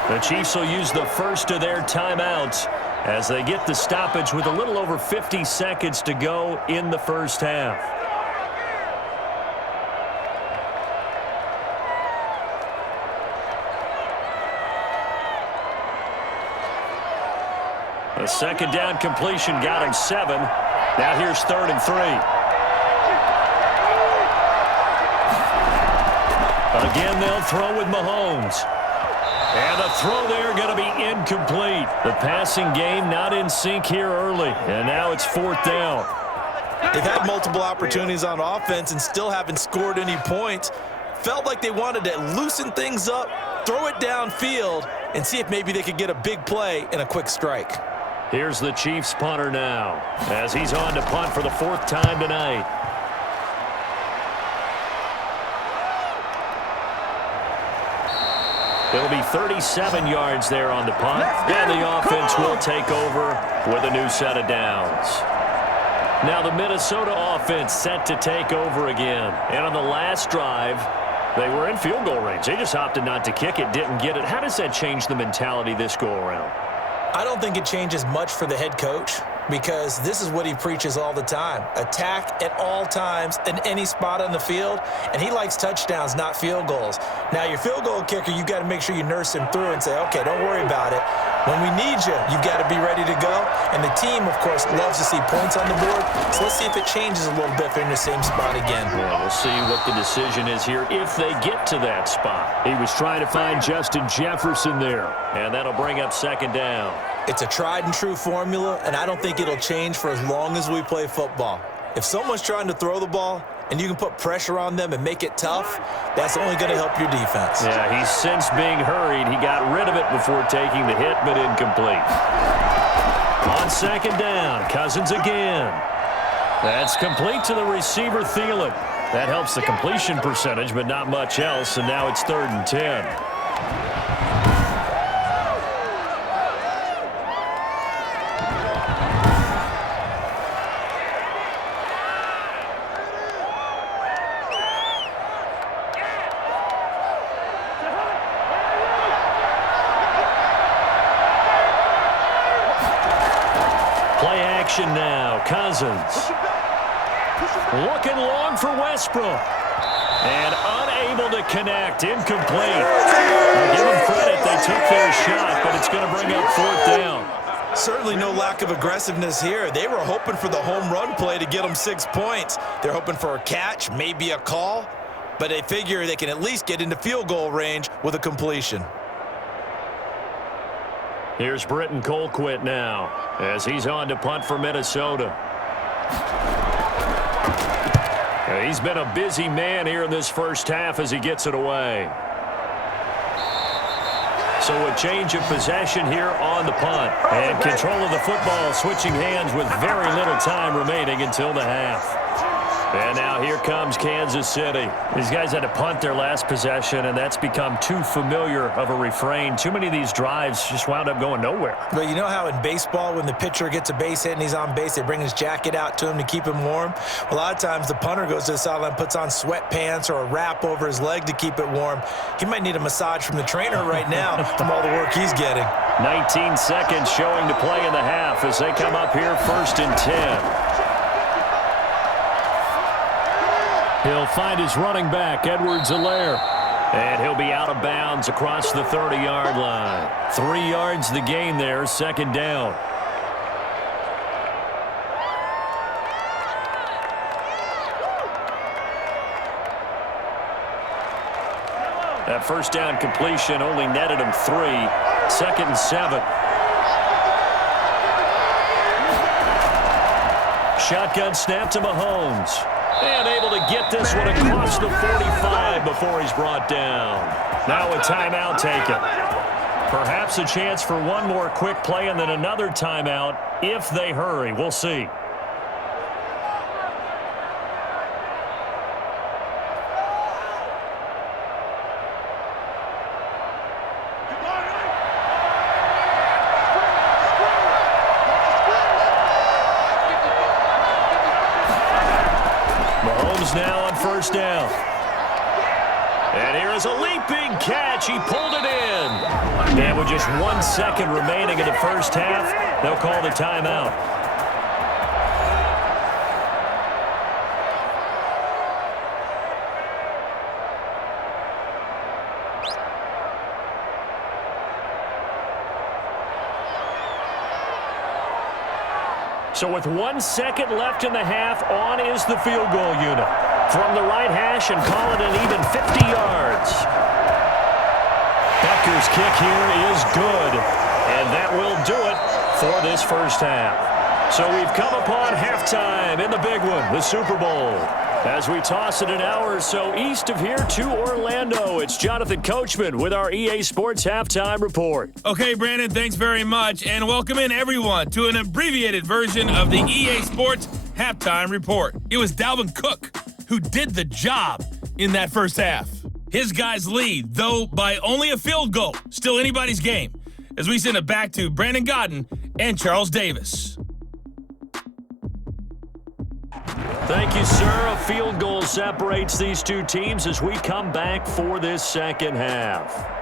The Chiefs will use the first of their timeouts as they get the stoppage with a little over 50 seconds to go in the first half. A 2nd down completion got him 7. Now here's 3rd and 3. Again, they'll throw with Mahomes. And the throw there going to be incomplete. The passing game not in sync here early. And now it's 4th down. They've had multiple opportunities on offense and still haven't scored any points. felt like they wanted to loosen things up, throw it downfield, and see if maybe they could get a big play and a quick strike. Here's the Chiefs punter now as he's on to punt for the 4th time tonight. It'll be 37 yards there on the punt, and the offense will take over with a new set of downs. Now the Minnesota offense set to take over again. And on the last drive, they were in field goal range. They just opted not to kick it, didn't get it. How does that change the mentality this go-around? I don't think it changes much for the head coach because this is what he preaches all the time. Attack at all times in any spot on the field, and he likes touchdowns, not field goals. Now, your field goal kicker, you've got to make sure you nurse him through and say, okay, don't worry about it. When we need you, you've got to be ready to go. And the team, of course, loves to see points on the board. So let's see if it changes a little bit if they're in the same spot again. Well, we'll see what the decision is here if they get to that spot. He was trying to find Justin Jefferson there. And that'll bring up 2nd down. It's a tried and true formula, and I don't think it'll change for as long as we play football. If someone's trying to throw the ball and you can put pressure on them and make it tough, that's only going to help your defense. Yeah, he's since being hurried. He got rid of it before taking the hit, but incomplete. On 2nd down, Cousins again. That's complete to the receiver, Thielen. That helps the completion percentage, but not much else, and now it's 3rd and 10. Now, Cousins. Looking long for Westbrook. And unable to connect. Incomplete. I'll give them credit. They took their shot, but it's going to bring up 4th down. Certainly no lack of aggressiveness here. They were hoping for the home run play to get them 6 points. They're hoping for a catch, maybe a call, but they figure they can at least get into field goal range with a completion. Here's Britton Colquitt now as he's on to punt for Minnesota. He's been a busy man here in this first half as he gets it away. So a change of possession here on the punt. And control of the football switching hands with very little time remaining until the half. And now here comes Kansas City. These guys had to punt their last possession, and that's become too familiar of a refrain. Too many of these drives just wound up going nowhere. But you know how in baseball, when the pitcher gets a base hit and he's on base, they bring his jacket out to him to keep him warm? A lot of times the punter goes to the sideline, puts on sweatpants or a wrap over his leg to keep it warm. He might need a massage from the trainer right now from all the work he's getting. 19 seconds showing to play in the half as they come up here 1st and 10. He'll find his running back, Edwards-Helaire. And he'll be out of bounds across the 30-yard line. 3 yards the gain there, 2nd down. That 1st down completion only netted him 3. 2nd and 7. Shotgun snap to Mahomes. And able to get this one across the 45 before he's brought down. Now a timeout taken. Perhaps a chance for one more quick play and then another timeout if they hurry. We'll see. Now on 1st down. And here is a leaping catch. He pulled it in. And with just 1 second remaining in the first half, they'll call the timeout. So with 1 second left in the half, on is the field goal unit. From the right hash and call it an even 50 yards. Becker's kick here is good. And that will do it for this first half. So we've come upon halftime in the big one, the Super Bowl. As we toss it an hour or so east of here to Orlando, it's Jonathan Coachman with our EA Sports Halftime Report. Okay, Brandon, thanks very much, and welcome in everyone to an abbreviated version of the EA Sports Halftime Report. It was Dalvin Cook who did the job in that first half. His guys lead, though by only a field goal. Still anybody's game, as we send it back to Brandon Godden and Charles Davis. Thank you, sir. A field goal separates these two teams as we come back for this second half.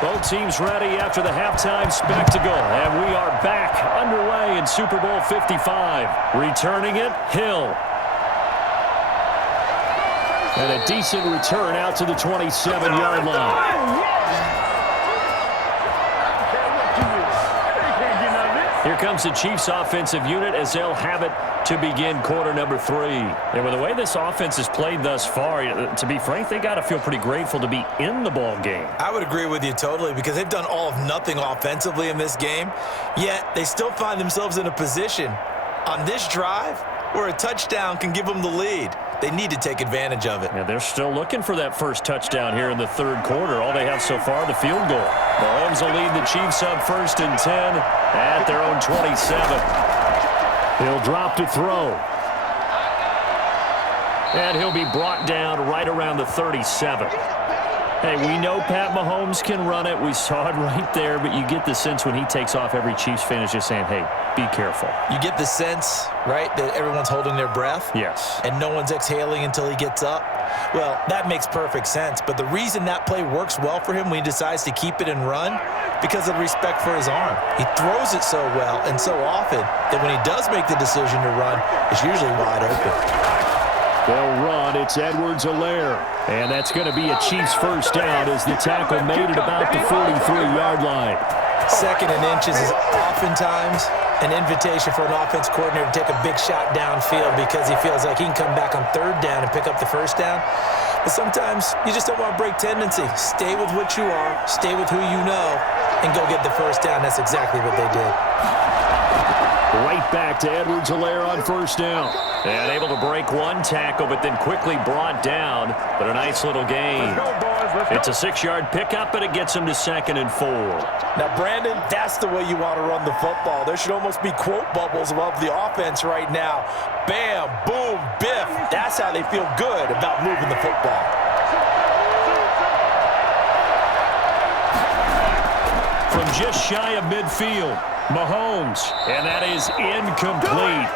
Both teams ready after the halftime spectacle, and we are back underway in Super Bowl 55. Returning it, Hill. And a decent return out to the 27-yard line. Here comes the Chiefs offensive unit as they'll have it to begin quarter number 3. And with the way this offense has played thus far, to be frank, they got to feel pretty grateful to be in the ball game. I would agree with you totally because they've done all of nothing offensively in this game, yet they still find themselves in a position on this drive where a touchdown can give them the lead. They need to take advantage of it. Yeah, they're still looking for that first touchdown here in the third quarter. All they have so far, the field goal. Mahomes will lead the Chiefs up 1st and 10 at their own 27. He'll drop to throw. And he'll be brought down right around the 37. Hey, we know Pat Mahomes can run it. We saw it right there, but you get the sense when he takes off, every Chiefs fan is just saying, hey, be careful. You get the sense, right, that everyone's holding their breath? Yes. And no one's exhaling until he gets up? Well, that makes perfect sense. But the reason that play works well for him when he decides to keep it and run, because of the respect for his arm. He throws it so well and so often that when he does make the decision to run, it's usually wide open. They'll run. It's Edwards-Helaire. And that's going to be a Chiefs first down as the tackle made it about the 43-yard line. 2nd and inches is oftentimes an invitation for an offense coordinator to take a big shot downfield because he feels like he can come back on 3rd down and pick up the first down. But sometimes you just don't want to break tendency. Stay with what you are, stay with who you know, and go get the first down. That's exactly what they did. Right back to Edwards-Helaire on 1st down. And able to break one tackle, but then quickly brought down. But a nice little gain. It's a 6-yard pickup, but it gets him to 2nd and 4. Now, Brandon, that's the way you want to run the football. There should almost be quote bubbles above the offense right now. Bam, boom, biff. That's how they feel good about moving the football. From just shy of midfield, Mahomes, and that is incomplete.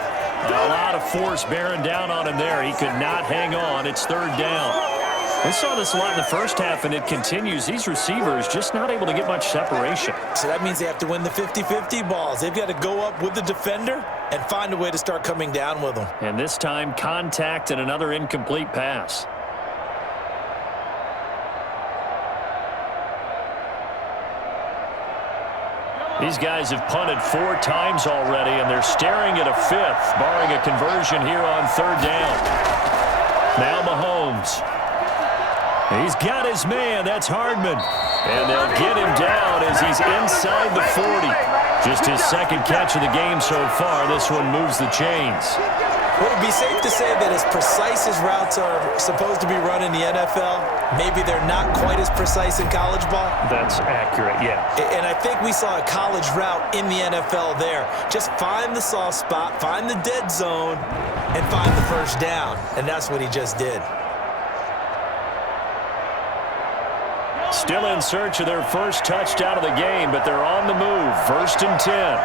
A lot of force bearing down on him there. He could not hang on. It's 3rd down. We saw this a lot in the first half, and it continues. These receivers just not able to get much separation. So that means they have to win the 50-50 balls. They've got to go up with the defender and find a way to start coming down with them. And this time, contact and another incomplete pass. These guys have punted 4 times already, and they're staring at a 5th, barring a conversion here on 3rd down. Now Mahomes. He's got his man. That's Hardman. And they'll get him down as he's inside the 40. Just his 2nd catch of the game so far. This one moves the chains. Would it be safe to say that as precise as routes are supposed to be run in the NFL, maybe they're not quite as precise in college ball? That's accurate, yeah. And I think we saw a college route in the NFL there. Just find the soft spot, find the dead zone, and find the first down. And that's what he just did. Still in search of their first touchdown of the game, but they're on the move. 1st and 10.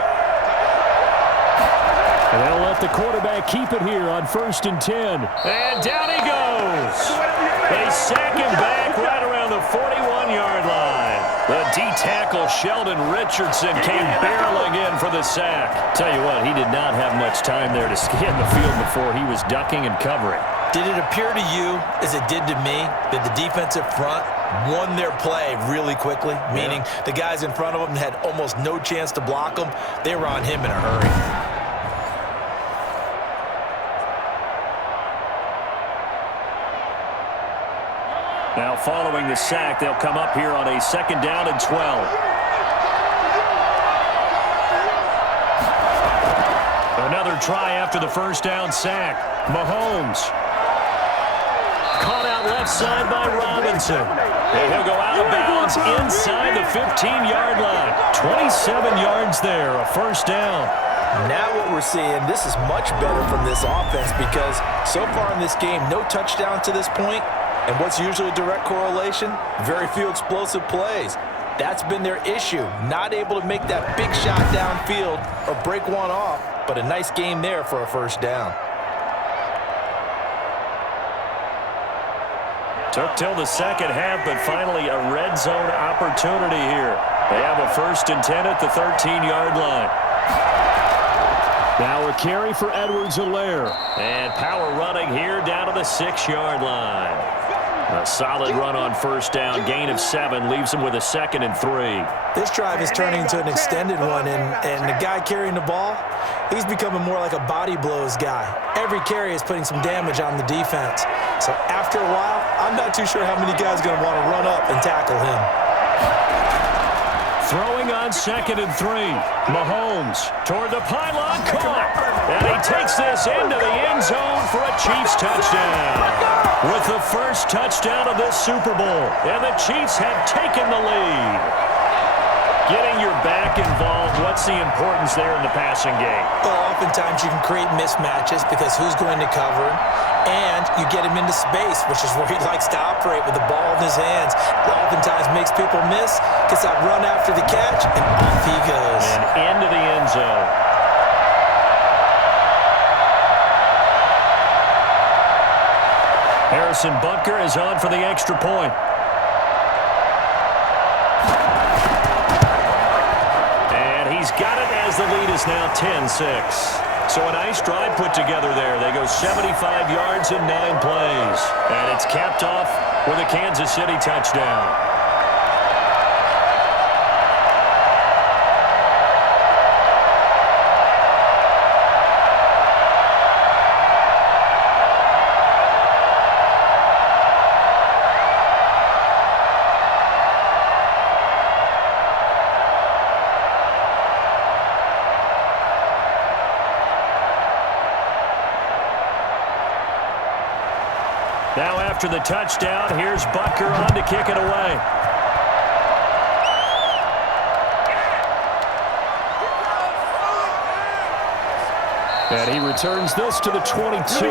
And they'll let the quarterback keep it here on 1st and 10. And down he goes. They sack him back right around the 41-yard line. The D-tackle Sheldon Richardson came barreling in for the sack. Tell you what, he did not have much time there to scan the field before he was ducking and covering. Did it appear to you, as it did to me, that the defensive front won their play really quickly? Meaning the guys in front of them had almost no chance to block them. They were on him in a hurry. Now following the sack, they'll come up here on a 2nd down and 12. Another try after the first down sack. Mahomes. Caught out left side by Robinson. And he'll go out of bounds inside the 15-yard line. 27 yards there, a first down. Now what we're seeing, this is much better from this offense because so far in this game, no touchdown to this point. And what's usually a direct correlation? Very few explosive plays. That's been their issue. Not able to make that big shot downfield or break one off, but a nice game there for a first down. Took till the second half, but finally a red zone opportunity here. They have a 1st and 10 at the 13-yard line. Now a carry for Edwards-Helaire. And power running here down to the 6-yard line. A solid run on first down, gain of 7, leaves him with a 2nd and 3. This drive is turning into an extended one, and the guy carrying the ball, he's becoming more like a body blows guy. Every carry is putting some damage on the defense. So after a while, I'm not too sure how many guys are going to want to run up and tackle him. Throwing on 2nd and 3. Mahomes toward the pylon, caught. And he takes this into the end zone for a Chiefs touchdown. With the first touchdown of this Super Bowl. And the Chiefs have taken the lead. Getting your back involved, what's the importance there in the passing game? Well, oftentimes you can create mismatches because who's going to cover, and you get him into space, which is where he likes to operate with the ball in his hands. It oftentimes makes people miss, gets that run after the catch, and off he goes. And into the end zone. Harrison Bunker is on for the extra point. He's got it as the lead is now 10-6. So a nice drive put together there. They go 75 yards in 9 plays. And it's capped off with a Kansas City touchdown. Now after the touchdown, here's Bunker on to kick it away. And he returns this to the 22.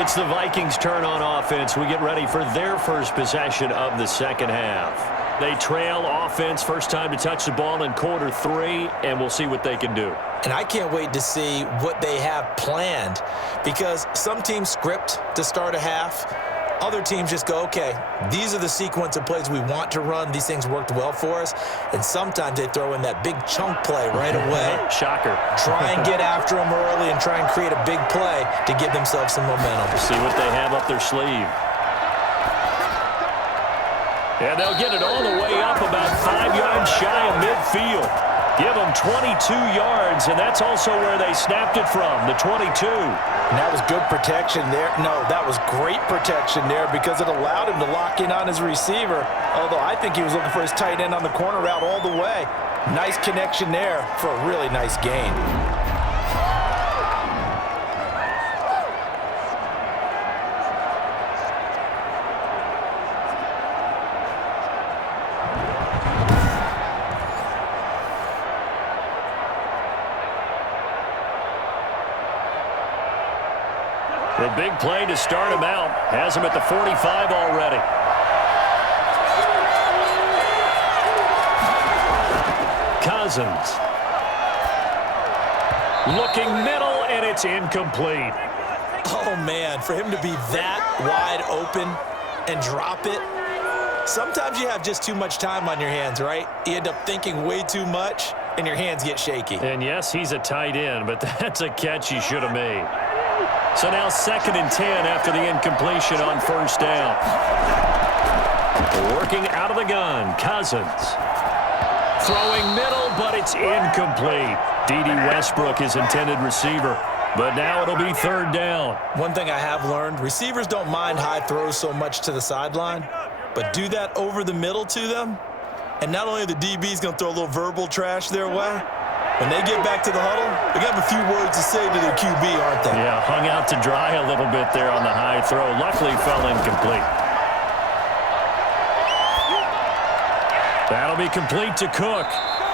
It's the Vikings' turn on offense. We get ready for their first possession of the second half. They trail offense, first time to touch the ball in quarter 3, and we'll see what they can do. And I can't wait to see what they have planned because some teams script to start a half. Other teams just go, okay, these are the sequence of plays we want to run. These things worked well for us. And sometimes they throw in that big chunk play right away. Shocker. Try and get after them early and try and create a big play to give themselves some momentum. See what they have up their sleeve. And they'll get it all the way up about 5 yards shy of midfield. Give them 22 yards, and that's also where they snapped it from, the 22. And that was good protection there. No, that was great protection there because it allowed him to lock in on his receiver, although I think he was looking for his tight end on the corner route all the way. Nice connection there for a really nice gain. The big play to start him out. Has him at the 45 already. Cousins. Looking middle, and it's incomplete. Oh, man, for him to be that wide open and drop it. Sometimes you have just too much time on your hands, right? You end up thinking way too much, and your hands get shaky. And yes, he's a tight end, but that's a catch he should have made. So now 2nd and 10 after the incompletion on first down. Working out of the gun, Cousins. Throwing middle, but it's incomplete. D.D. Westbrook, his intended receiver. But now it'll be 3rd down. One thing I have learned, receivers don't mind high throws so much to the sideline, but do that over the middle to them, and not only are the DBs going to throw a little verbal trash their way, when they get back to the huddle, they're going to have a few words to say to their QB, aren't they? Yeah, hung out to dry a little bit there on the high throw. Luckily fell incomplete. That'll be complete to Cook.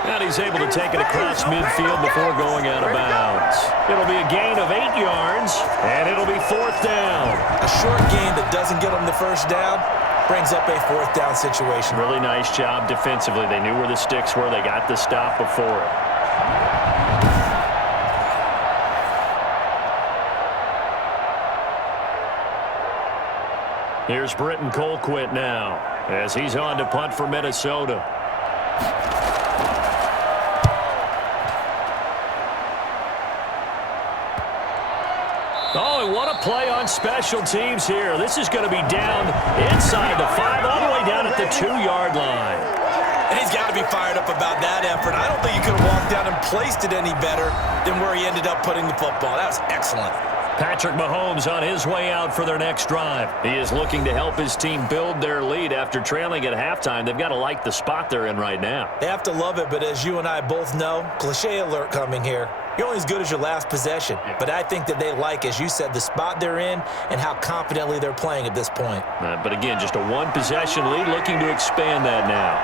And he's able to take it across midfield before going out of bounds. It'll be a gain of 8 yards, and it'll be 4th down. A short gain that doesn't get them the first down brings up a 4th down situation. Really nice job defensively. They knew where the sticks were. They got the stop before it. Here's Britton Colquitt now as he's on to punt for Minnesota. Oh, and what a play on special teams here. This is going to be down inside the 5, all the way down at the 2-yard line. And he's got to be fired up about that effort. I don't think he could have walked down and placed it any better than where he ended up putting the football. That was excellent. Patrick Mahomes on his way out for their next drive. He is looking to help his team build their lead after trailing at halftime. They've got to like the spot they're in right now. They have to love it, but as you and I both know, cliche alert coming here. You're only as good as your last possession. But I think that they like, as you said, the spot they're in and how confidently they're playing at this point. But again, just a 1-possession lead, looking to expand that now.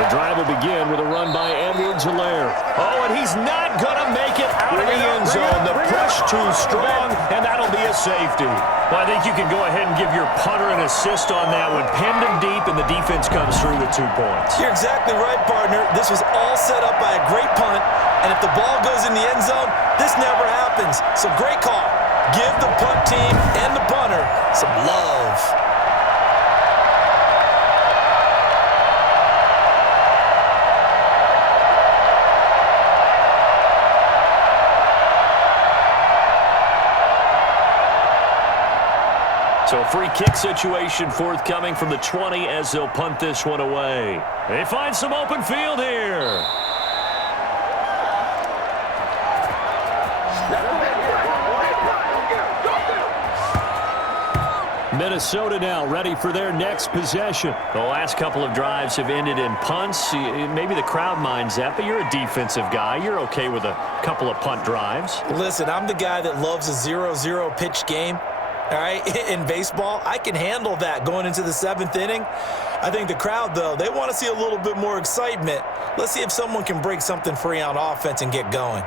The drive will begin with a run by Edwards-Helaire. Oh, and he's not going to make it out of the end zone. The push too strong, and that'll be a safety. Well, I think you can go ahead and give your punter an assist on that one. Pinned him deep, and the defense comes through with 2 points. You're exactly right, partner. This was all set up by a great punt, and if the ball goes in the end zone, this never happens. So great call. Give the punt team and the punter some love. So a free kick situation forthcoming from the 20 as they'll punt this one away. They find some open field here. Minnesota now ready for their next possession. The last couple of drives have ended in punts. Maybe the crowd minds that, but you're a defensive guy. You're okay with a couple of punt drives. Listen, I'm the guy that loves a 0-0 pitch game. All right, in baseball, I can handle that going into the 7th inning. I think the crowd, though, they want to see a little bit more excitement. Let's see if someone can break something free on offense and get going.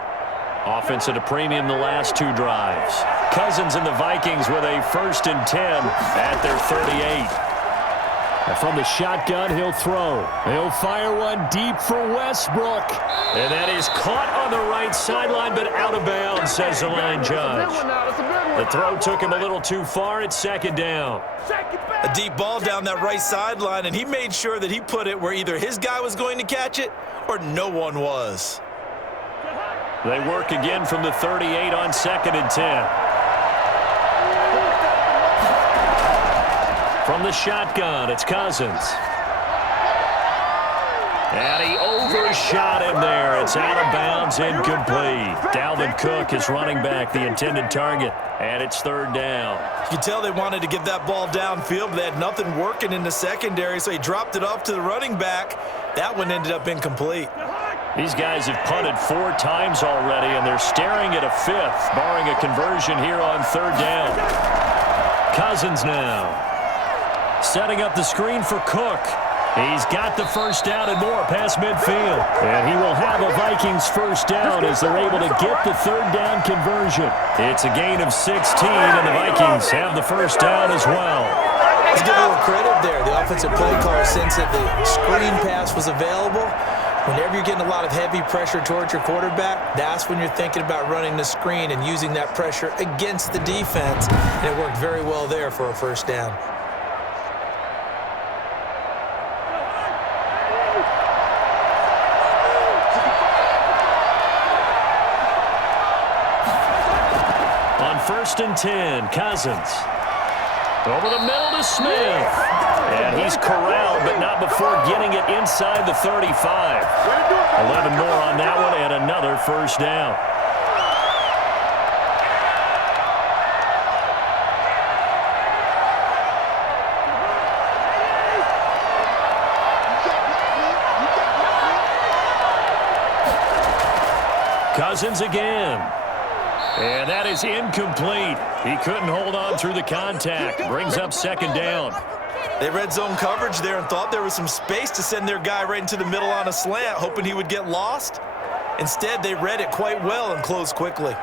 Offense at a premium the last 2 drives. Cousins and the Vikings with a 1st and 10 at their 38. And from the shotgun, he'll throw. He'll fire one deep for Westbrook. And that is caught on the right sideline, but out of bounds, says the line judge. The throw took him a little too far. It's 2nd down. A deep ball down that right sideline, and he made sure that he put it where either his guy was going to catch it or no one was. They work again from the 38 on 2nd and 10. From the shotgun, it's Cousins. And he overshot him there. It's out of bounds, incomplete. Dalvin Cook is running back, the intended target, and it's 3rd down. You can tell they wanted to get that ball downfield, but they had nothing working in the secondary, so he dropped it off to the running back. That one ended up incomplete. These guys have punted 4 times already, and they're staring at a 5th, barring a conversion here on 3rd down. Cousins now. Setting up the screen for Cook. He's got the 1st down and more past midfield. And he will have a Vikings 1st down as they're able to get the 3rd down conversion. It's a gain of 16, and the Vikings have the 1st down as well. Let's give a little credit there. The offensive play caller, since that the screen pass was available, Whenever you're getting a lot of heavy pressure towards your quarterback, that's when you're thinking about running the screen and using that pressure against the defense. And it worked very well there for a first down. On 1st and 10, Cousins. Over the middle to Smith. And he's corralled, but not before getting it inside the 35. 11 more on that one and another first down. Cousins again. And that is incomplete. He couldn't hold on through the contact. Brings up second down. They read zone coverage there and thought there was some space to send their guy right into the middle on a slant, hoping he would get lost. Instead, they read it quite well and closed quickly.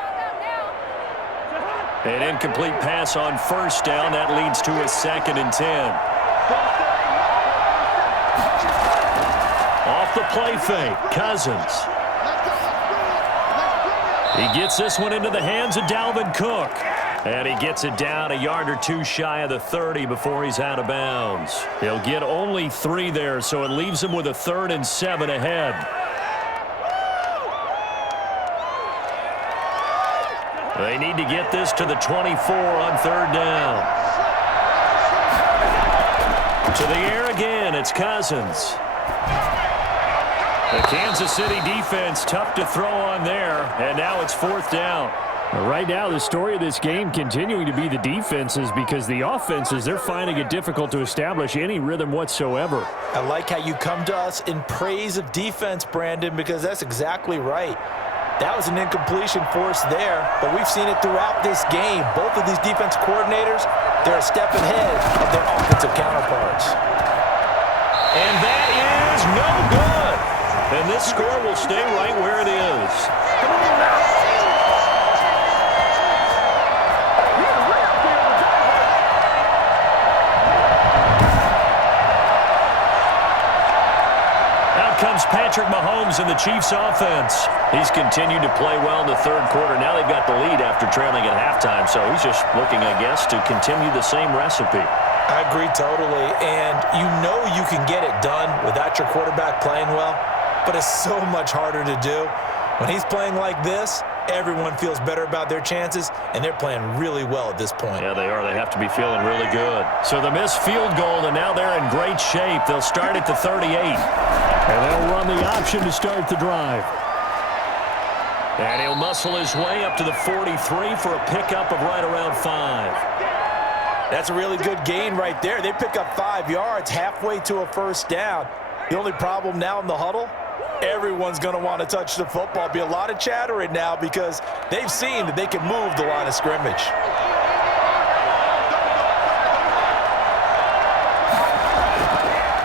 An incomplete pass on first down. That leads to a 2nd and 10. Off the play fake, Cousins. He gets this one into the hands of Dalvin Cook. And he gets it down a yard or two shy of the 30 before he's out of bounds. He'll get only 3 there, so it leaves him with a 3rd and 7 ahead. They need to get this to the 24 on 3rd down. To the air again, it's Cousins. The Kansas City defense tough to throw on there, and now it's 4th down. Right now, the story of this game continuing to be the defenses, because the offenses, they're finding it difficult to establish any rhythm whatsoever. I like how you come to us in praise of defense, Brandon, because that's exactly right. That was an incompletion force there, but we've seen it throughout this game. Both of these defense coordinators, they're a step ahead of their offensive counterparts. And that is no good. And this score will stay right where it is. Comes Patrick Mahomes in the Chiefs offense. He's continued to play well in the 3rd quarter. Now they've got the lead after trailing at halftime, so he's just looking, I guess, to continue the same recipe. I agree totally, and you know you can get it done without your quarterback playing well, but it's so much harder to do. When he's playing like this, everyone feels better about their chances, and they're playing really well at this point. Yeah, they are. They have to be feeling really good. So the missed field goal, and now they're in great shape. They'll start at the 38. And they'll run the option to start the drive. And he'll muscle his way up to the 43 for a pickup of right around 5. That's a really good gain right there. They pick up 5 yards halfway to a first down. The only problem now in the huddle, everyone's going to want to touch the football. Be a lot of chattering now because they've seen that they can move the line of scrimmage.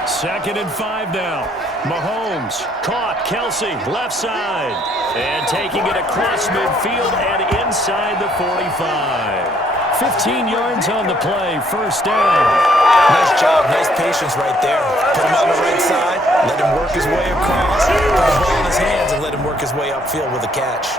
Second and 5 now. Mahomes caught. Kelsey left side. And taking it across midfield and inside the 45. 15 yards on the play. First down. Nice job. Nice patience right there. Put him on the right side. Let him work his way across. Put the ball in his hands and let him work his way upfield with a catch.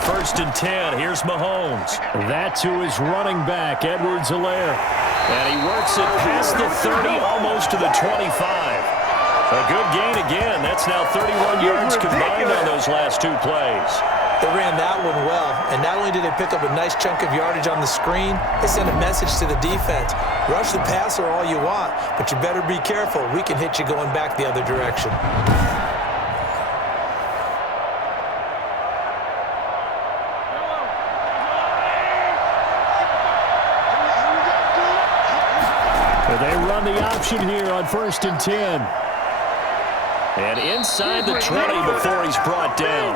First and 10. Here's Mahomes. That to his running back, Edwards-Helaire. And he works it past the 30, almost to the 25. A good gain again. That's now 31 yards combined on those last 2 plays. They ran that one well, and not only did they pick up a nice chunk of yardage on the screen, they sent a message to the defense. Rush the passer all you want, but you better be careful. We can hit you going back the other direction. They run the option here on 1st and 10. And inside the 20 before he's brought down.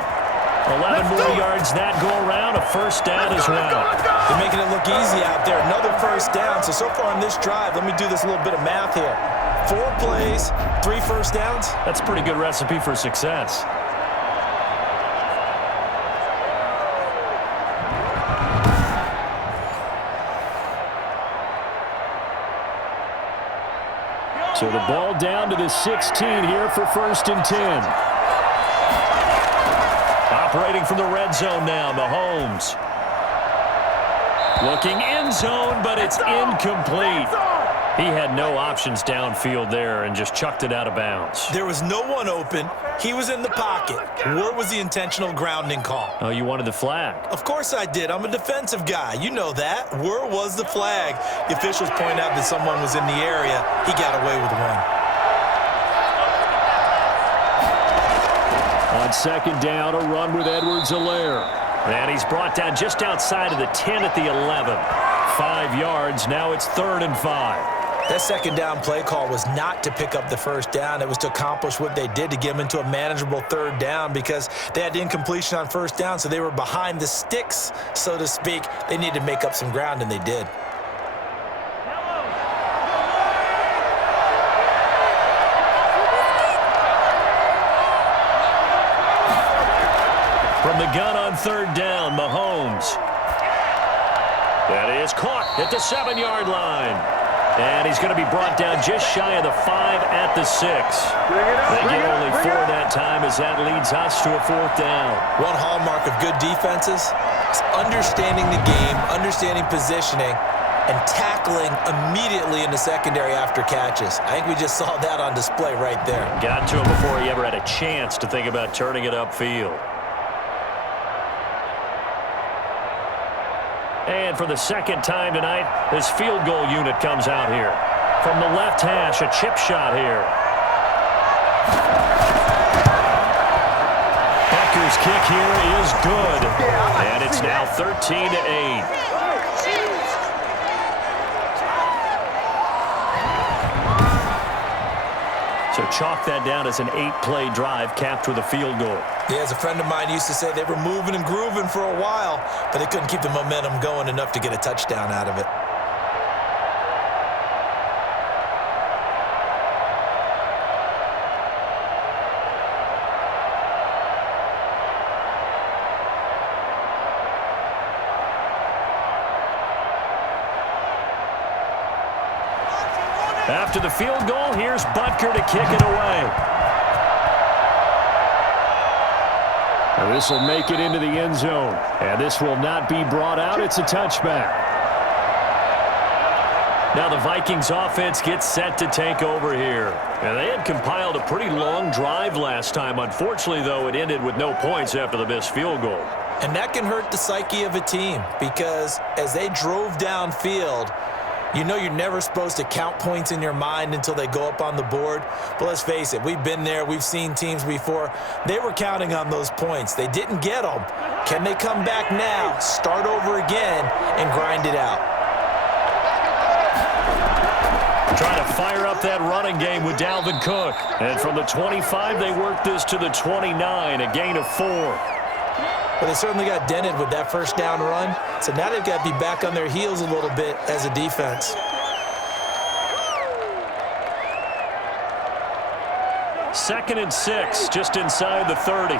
11 more yards that go around, a first down as well. They're making it look easy out there. Another first down. So far on this drive, let me do this little bit of math here. 4 plays, 3 first downs. That's a pretty good recipe for success. So the ball down to the 16 here for 1st and 10. Operating from the red zone now, Mahomes. Looking end zone, but it's incomplete. He had no options downfield there and just chucked it out of bounds. There was no one open. He was in the pocket. Where was the intentional grounding call? Oh, you wanted the flag. Of course I did. I'm a defensive guy. You know that. Where was the flag? The officials point out that someone was in the area. He got away with one. On 2nd down, a run with Edwards-Helaire. And he's brought down just outside of the 10 at the 11. 5 yards. Now it's 3rd and 5. That 2nd down play call was not to pick up the first down. It was to accomplish what they did, to get them into a manageable 3rd down, because they had incompletion on 1st down, so they were behind the sticks, so to speak. They needed to make up some ground, and they did. From the gun on 3rd down, Mahomes. That is caught at the 7-yard line. And he's going to be brought down just shy of the 5 at the 6. They get only 4 that time, as that leads us to a 4th down. One hallmark of good defenses is understanding the game, understanding positioning, and tackling immediately in the secondary after catches. I think we just saw that on display right there. Got to him before he ever had a chance to think about turning it upfield. And for the 2nd time tonight, this field goal unit comes out here. From the left hash, a chip shot here. Becker's kick here is good. And it's now 13-8. So chalk that down as an 8-play drive capped with a field goal. Yeah, as a friend of mine used to say, they were moving and grooving for a while, but they couldn't keep the momentum going enough to get a touchdown out of it. After the field goal, here's Punter to kick it away. Now this will make it into the end zone. And this will not be brought out. It's a touchback. Now the Vikings offense gets set to take over here. And they had compiled a pretty long drive last time. Unfortunately, though, it ended with no points after the missed field goal. And that can hurt the psyche of a team, because as they drove downfield, you know you're never supposed to count points in your mind until they go up on the board. But let's face it, we've been there. We've seen teams before. They were counting on those points. They didn't get them. Can they come back now, start over again, and grind it out? Trying to fire up that running game with Dalvin Cook. And from the 25, they work this to the 29, a gain of 4. But they certainly got dented with that first down run. So now they've got to be back on their heels a little bit as a defense. Second and 6, just inside the 30.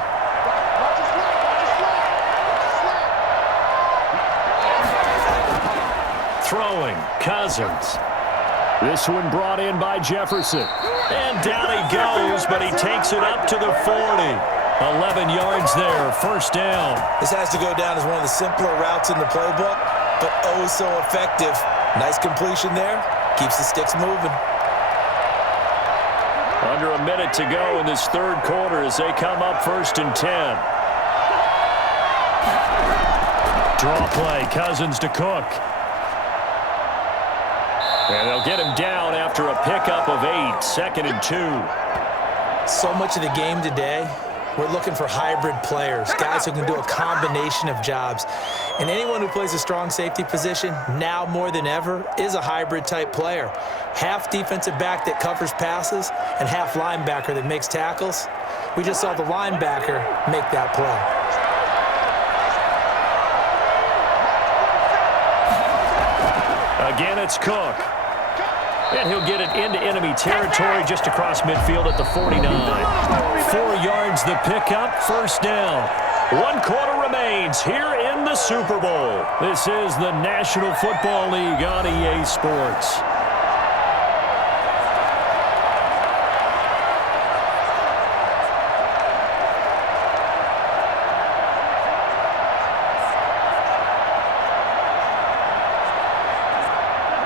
Throwing, Cousins. This one brought in by Jefferson. And down he goes, but he takes it up to the 40. 11 yards there, first down. This has to go down as one of the simpler routes in the playbook, but oh so effective. Nice completion there. Keeps the sticks moving. Under a minute to go in this 3rd quarter as they come up 1st and 10. Draw play, Cousins to Cook. And they'll get him down after a pickup of 8, 2nd and 2. So much of the game today, we're looking for hybrid players, guys who can do a combination of jobs. And anyone who plays a strong safety position, now more than ever, is a hybrid-type player. Half defensive back that covers passes and half linebacker that makes tackles. We just saw the linebacker make that play. Again, it's Cook. And he'll get it into enemy territory just across midfield at the 49. 4 yards the pickup, first down. 1 quarter remains here in the Super Bowl. This is the National Football League on EA Sports.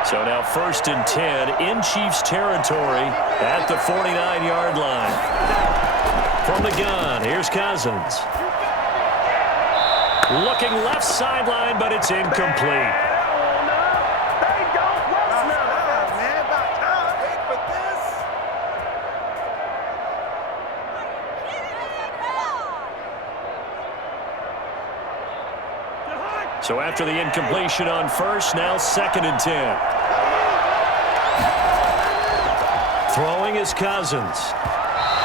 So now 1st and 10 in Chiefs territory at the 49-yard line. From the gun, here's Cousins. Looking left sideline, but it's incomplete. So after the incompletion on first, now 2nd and 10. Throwing is Cousins.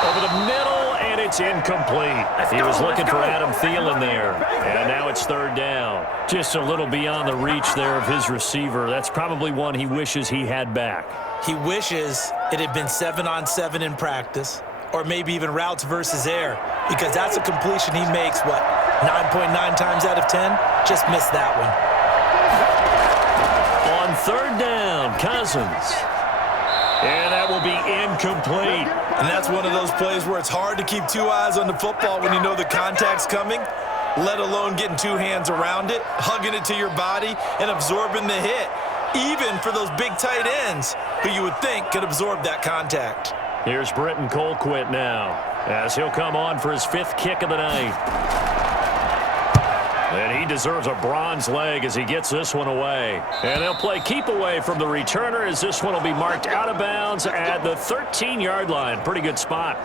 Over the middle, and it's incomplete. He was looking for Adam Thielen there. And now it's 3rd down. Just a little beyond the reach there of his receiver. That's probably one he wishes he had back. He wishes it had been 7-on-7 in practice, or maybe even routes versus air, because that's a completion he makes, 9.9 times out of 10? Just missed that one. On 3rd down, Cousins. And that will be incomplete. And that's one of those plays where it's hard to keep 2 eyes on the football when you know the contact's coming, let alone getting 2 hands around it, hugging it to your body, and absorbing the hit, even for those big tight ends who you would think could absorb that contact. Here's Britton Colquitt now, as he'll come on for his 5th kick of the night. And he deserves a bronze leg as he gets this one away. And they'll play keep away from the returner as this one will be marked out of bounds at the 13-yard line. Pretty good spot.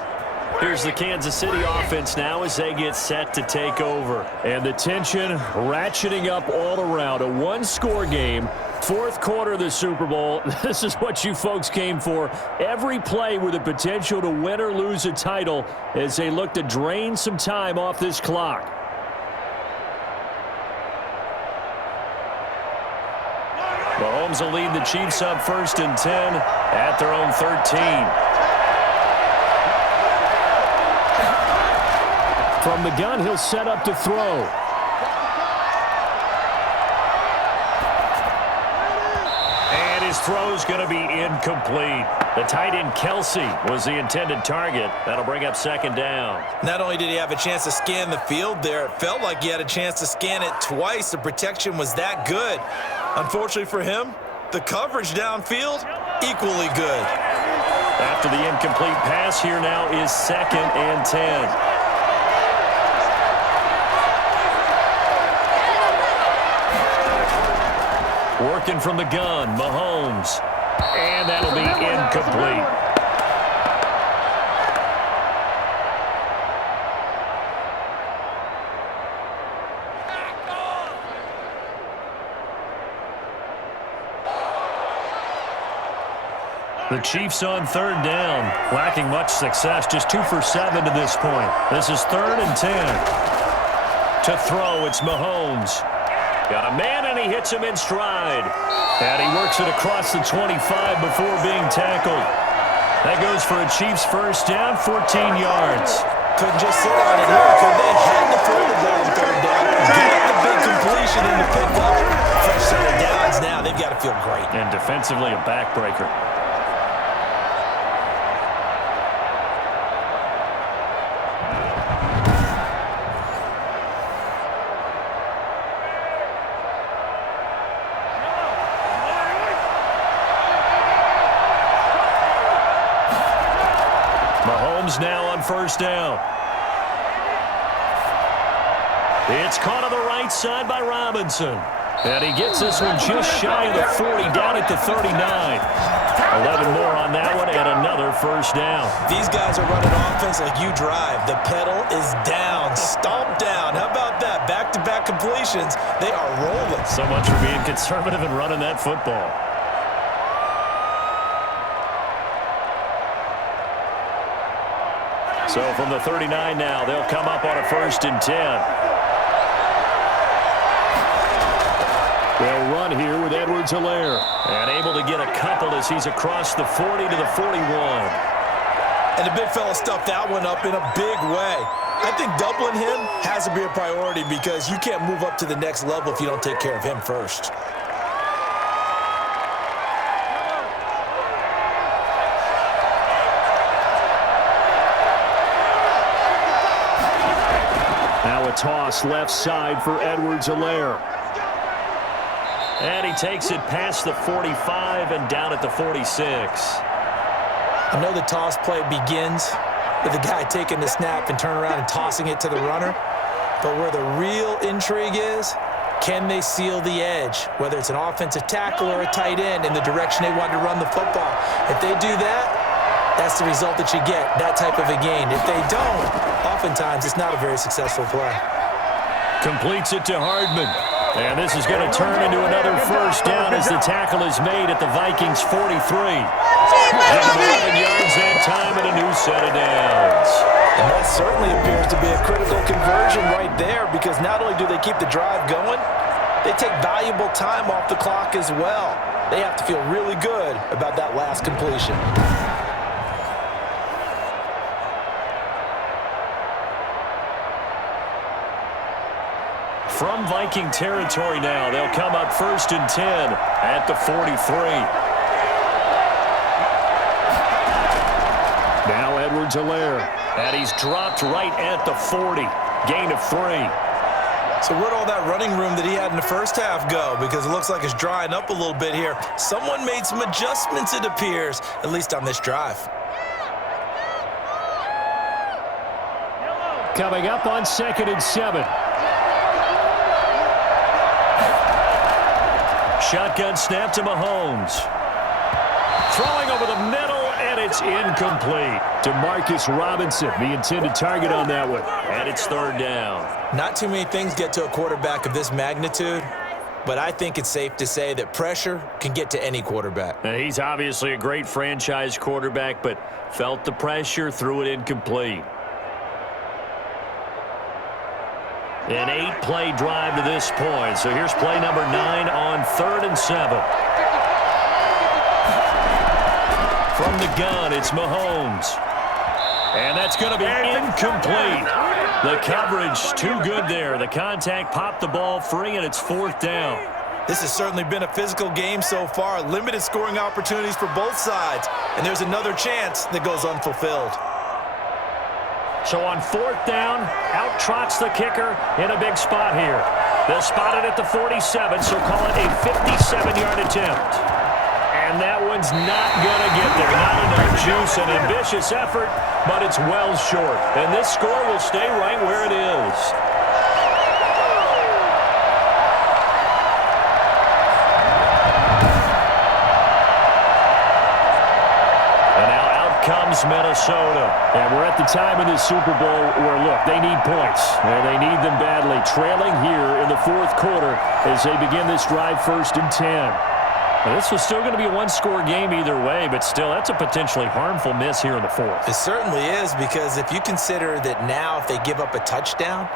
Here's the Kansas City offense now as they get set to take over. And the tension ratcheting up all around. A 1-score game. 4th quarter of the Super Bowl. This is what you folks came for. Every play with the potential to win or lose a title as they look to drain some time off this clock. Mahomes will lead the Chiefs up 1st and 10 at their own 13. From the gun, he'll set up to throw. And his throw's going to be incomplete. The tight end Kelsey was the intended target. That'll bring up 2nd down. Not only did he have a chance to scan the field there, it felt like he had a chance to scan it twice. The protection was that good. Unfortunately for him, the coverage downfield, equally good. After the incomplete pass, here now is 2nd and 10. Working from the gun, Mahomes. And that'll be incomplete. The Chiefs on 3rd down, lacking much success, just 2 for 7 to this point. This is 3rd and 10. To throw, it's Mahomes. Got a man, and he hits him in stride. And he works it across the 25 before being tackled. That goes for a Chiefs 1st down, 14 yards. Couldn't just sit on it here, could they? Had to throw the ball on 3rd down. Get the big completion in the pickup. Fresh set of downs now. They've got to feel great. And defensively, a backbreaker. Now on 1st down. It's caught on the right side by Robinson. And he gets this one just shy of the 40, down at the 39. 11 more on that one, and another 1st down. These guys are running offense like you drive. The pedal is down, stomped down. How about that? Back-to-back completions. They are rolling. So much for being conservative and running that football. So from the 39 now, they'll come up on a 1st and 10. They'll run run here with Edwards-Helaire. And able to get a couple as he's across the 40 to the 41. And the big fella stuffed that one up in a big way. I think doubling him has to be a priority because you can't move up to the next level if you don't take care of him first. Now a toss left side for Edwards-Helaire. And he takes it past the 45 and down at the 46. I know the toss play begins with the guy taking the snap and turning around and tossing it to the runner. But where the real intrigue is, can they seal the edge, whether it's an offensive tackle or a tight end in the direction they want to run the football? If they do that, that's the result that you get, that type of a gain. If they don't, oftentimes it's not a very successful play. Completes it to Hardman. And this is going to turn into another first down as the tackle is made at the Vikings 43. 11 yards that time and a new set of downs. And that certainly appears to be a critical conversion right there because not only do they keep the drive going, they take valuable time off the clock as well. They have to feel really good about that last completion. From Viking territory now, they'll come up 1st and 10 at the 43. Now Edwards-Helaire. And he's dropped right at the 40. Gain of 3. So where'd all that running room that he had in the first half go? Because it looks like it's drying up a little bit here. Someone made some adjustments, it appears, at least on this drive. Coming up on 2nd and 7. Shotgun snap to Mahomes. Throwing over the middle, and it's incomplete. Demarcus Robinson, the intended target on that one. And it's 3rd down. Not too many things get to a quarterback of this magnitude, but I think it's safe to say that pressure can get to any quarterback. And he's obviously a great franchise quarterback, but felt the pressure, threw it incomplete. An 8-play drive to this point. So here's play number 9 on 3rd and 7. From the gun, it's Mahomes. And that's going to be incomplete. The coverage too good there. The contact popped the ball free, and it's 4th down. This has certainly been a physical game so far. Limited scoring opportunities for both sides. And there's another chance that goes unfulfilled. So on 4th down, out trots the kicker in a big spot here. They'll spot it at the 47, so call it a 57-yard attempt. And that one's not going to get there. Not enough juice, an ambitious effort, but it's well short. And this score will stay right where it is. Comes Minnesota. And we're at the time in the Super Bowl where, look, they need points. And they need them badly. Trailing here in the 4th quarter as they begin this drive 1st and 10. Now, this was still going to be a one-score game either way, but still, that's a potentially harmful miss here in the 4th. It certainly is, because if you consider that now if they give up a touchdown,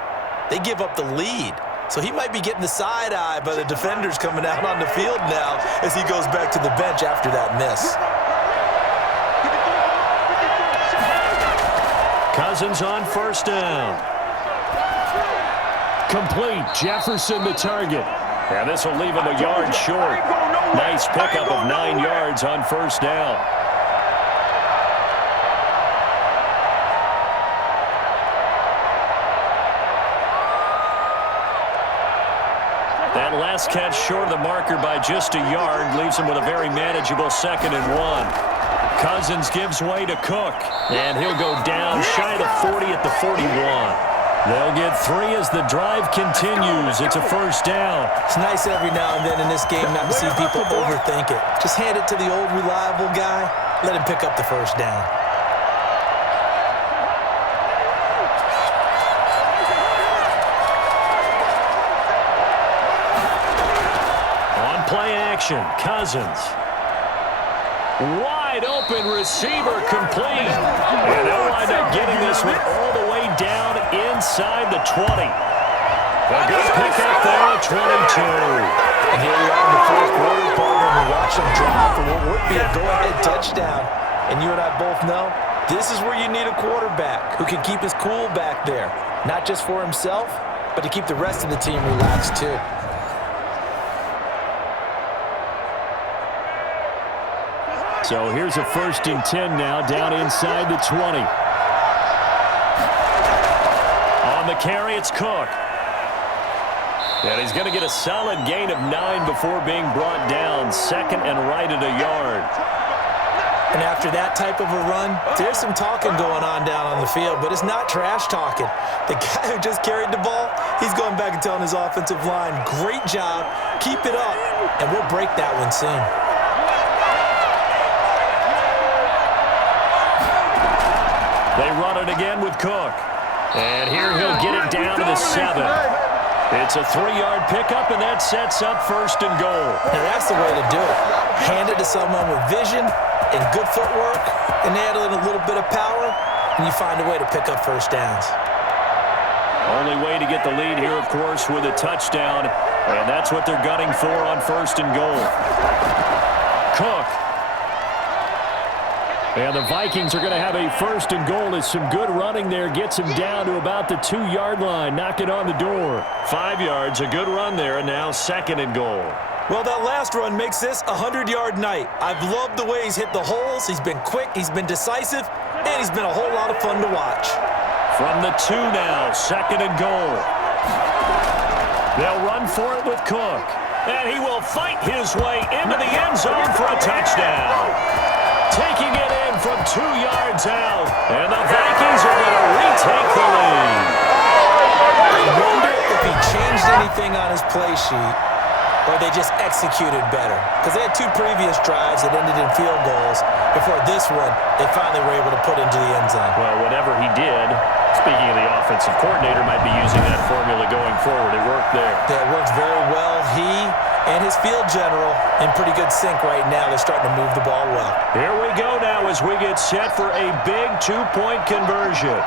they give up the lead. So he might be getting the side eye by the defenders coming out on the field now as he goes back to the bench after that miss. Cousins on 1st down. Complete. Jefferson the target. And this will leave him a yard short. Nice pickup of 9 yards on 1st down. That last catch short of the marker by just a yard leaves him with a very manageable 2nd and 1. Cousins gives way to Cook, and he'll go down shy of the 40 at the 41. They'll get 3 as the drive continues. It's a 1st down. It's nice every now and then in this game not to see people overthink it. Just hand it to the old reliable guy. Let him pick up the 1st down. On play action, Cousins. Wide open receiver complete. And they'll wind up getting this one all the way down inside the 20. A good pick up there at 22. And here we are in the fourth quarter, partner, and we watch them drive for what would be a go-ahead touchdown. And you and I both know this is where you need a quarterback who can keep his cool back there, not just for himself, but to keep the rest of the team relaxed too. So here's a 1st and 10 now, down inside the 20. On the carry, it's Cook. And he's going to get a solid gain of 9 before being brought down. 2nd and right at a yard. And after that type of a run, there's some talking going on down on the field, but it's not trash talking. The guy who just carried the ball, he's going back and telling his offensive line, great job, keep it up, and we'll break that one soon. They run it again with Cook. And here he'll get it down to the 7. It's a 3-yard pickup, and that sets up 1st and goal. Now that's the way to do it. Hand it to someone with vision and good footwork, and add in a little bit of power, and you find a way to pick up 1st downs. Only way to get the lead here, of course, with a touchdown, and that's what they're gunning for on 1st and goal. Cook. And the Vikings are going to have a 1st and goal as some good running there gets him down to about the 2-yard line, knocking on the door. 5 yards, a good run there, and now 2nd and goal. Well, that last run makes this a 100-yard night. I've loved the way he's hit the holes. He's been quick, he's been decisive, and he's been a whole lot of fun to watch. From the 2 now, 2nd and goal. They'll run for it with Cook. And he will fight his way into the end zone for a touchdown. Taking it in from 2 yards out. And the Vikings are going to retake the lead. I wonder if he changed anything on his play sheet, or they just executed better. Because they had 2 previous drives that ended in field goals. Before this one, they finally were able to put into the end zone. Well, whatever he did, speaking of the offensive coordinator, might be using that formula going forward. It worked there. That works very well. He and his field general in pretty good sync right now. They're starting to move the ball well. Here we go now as we get set for a big 2-point conversion.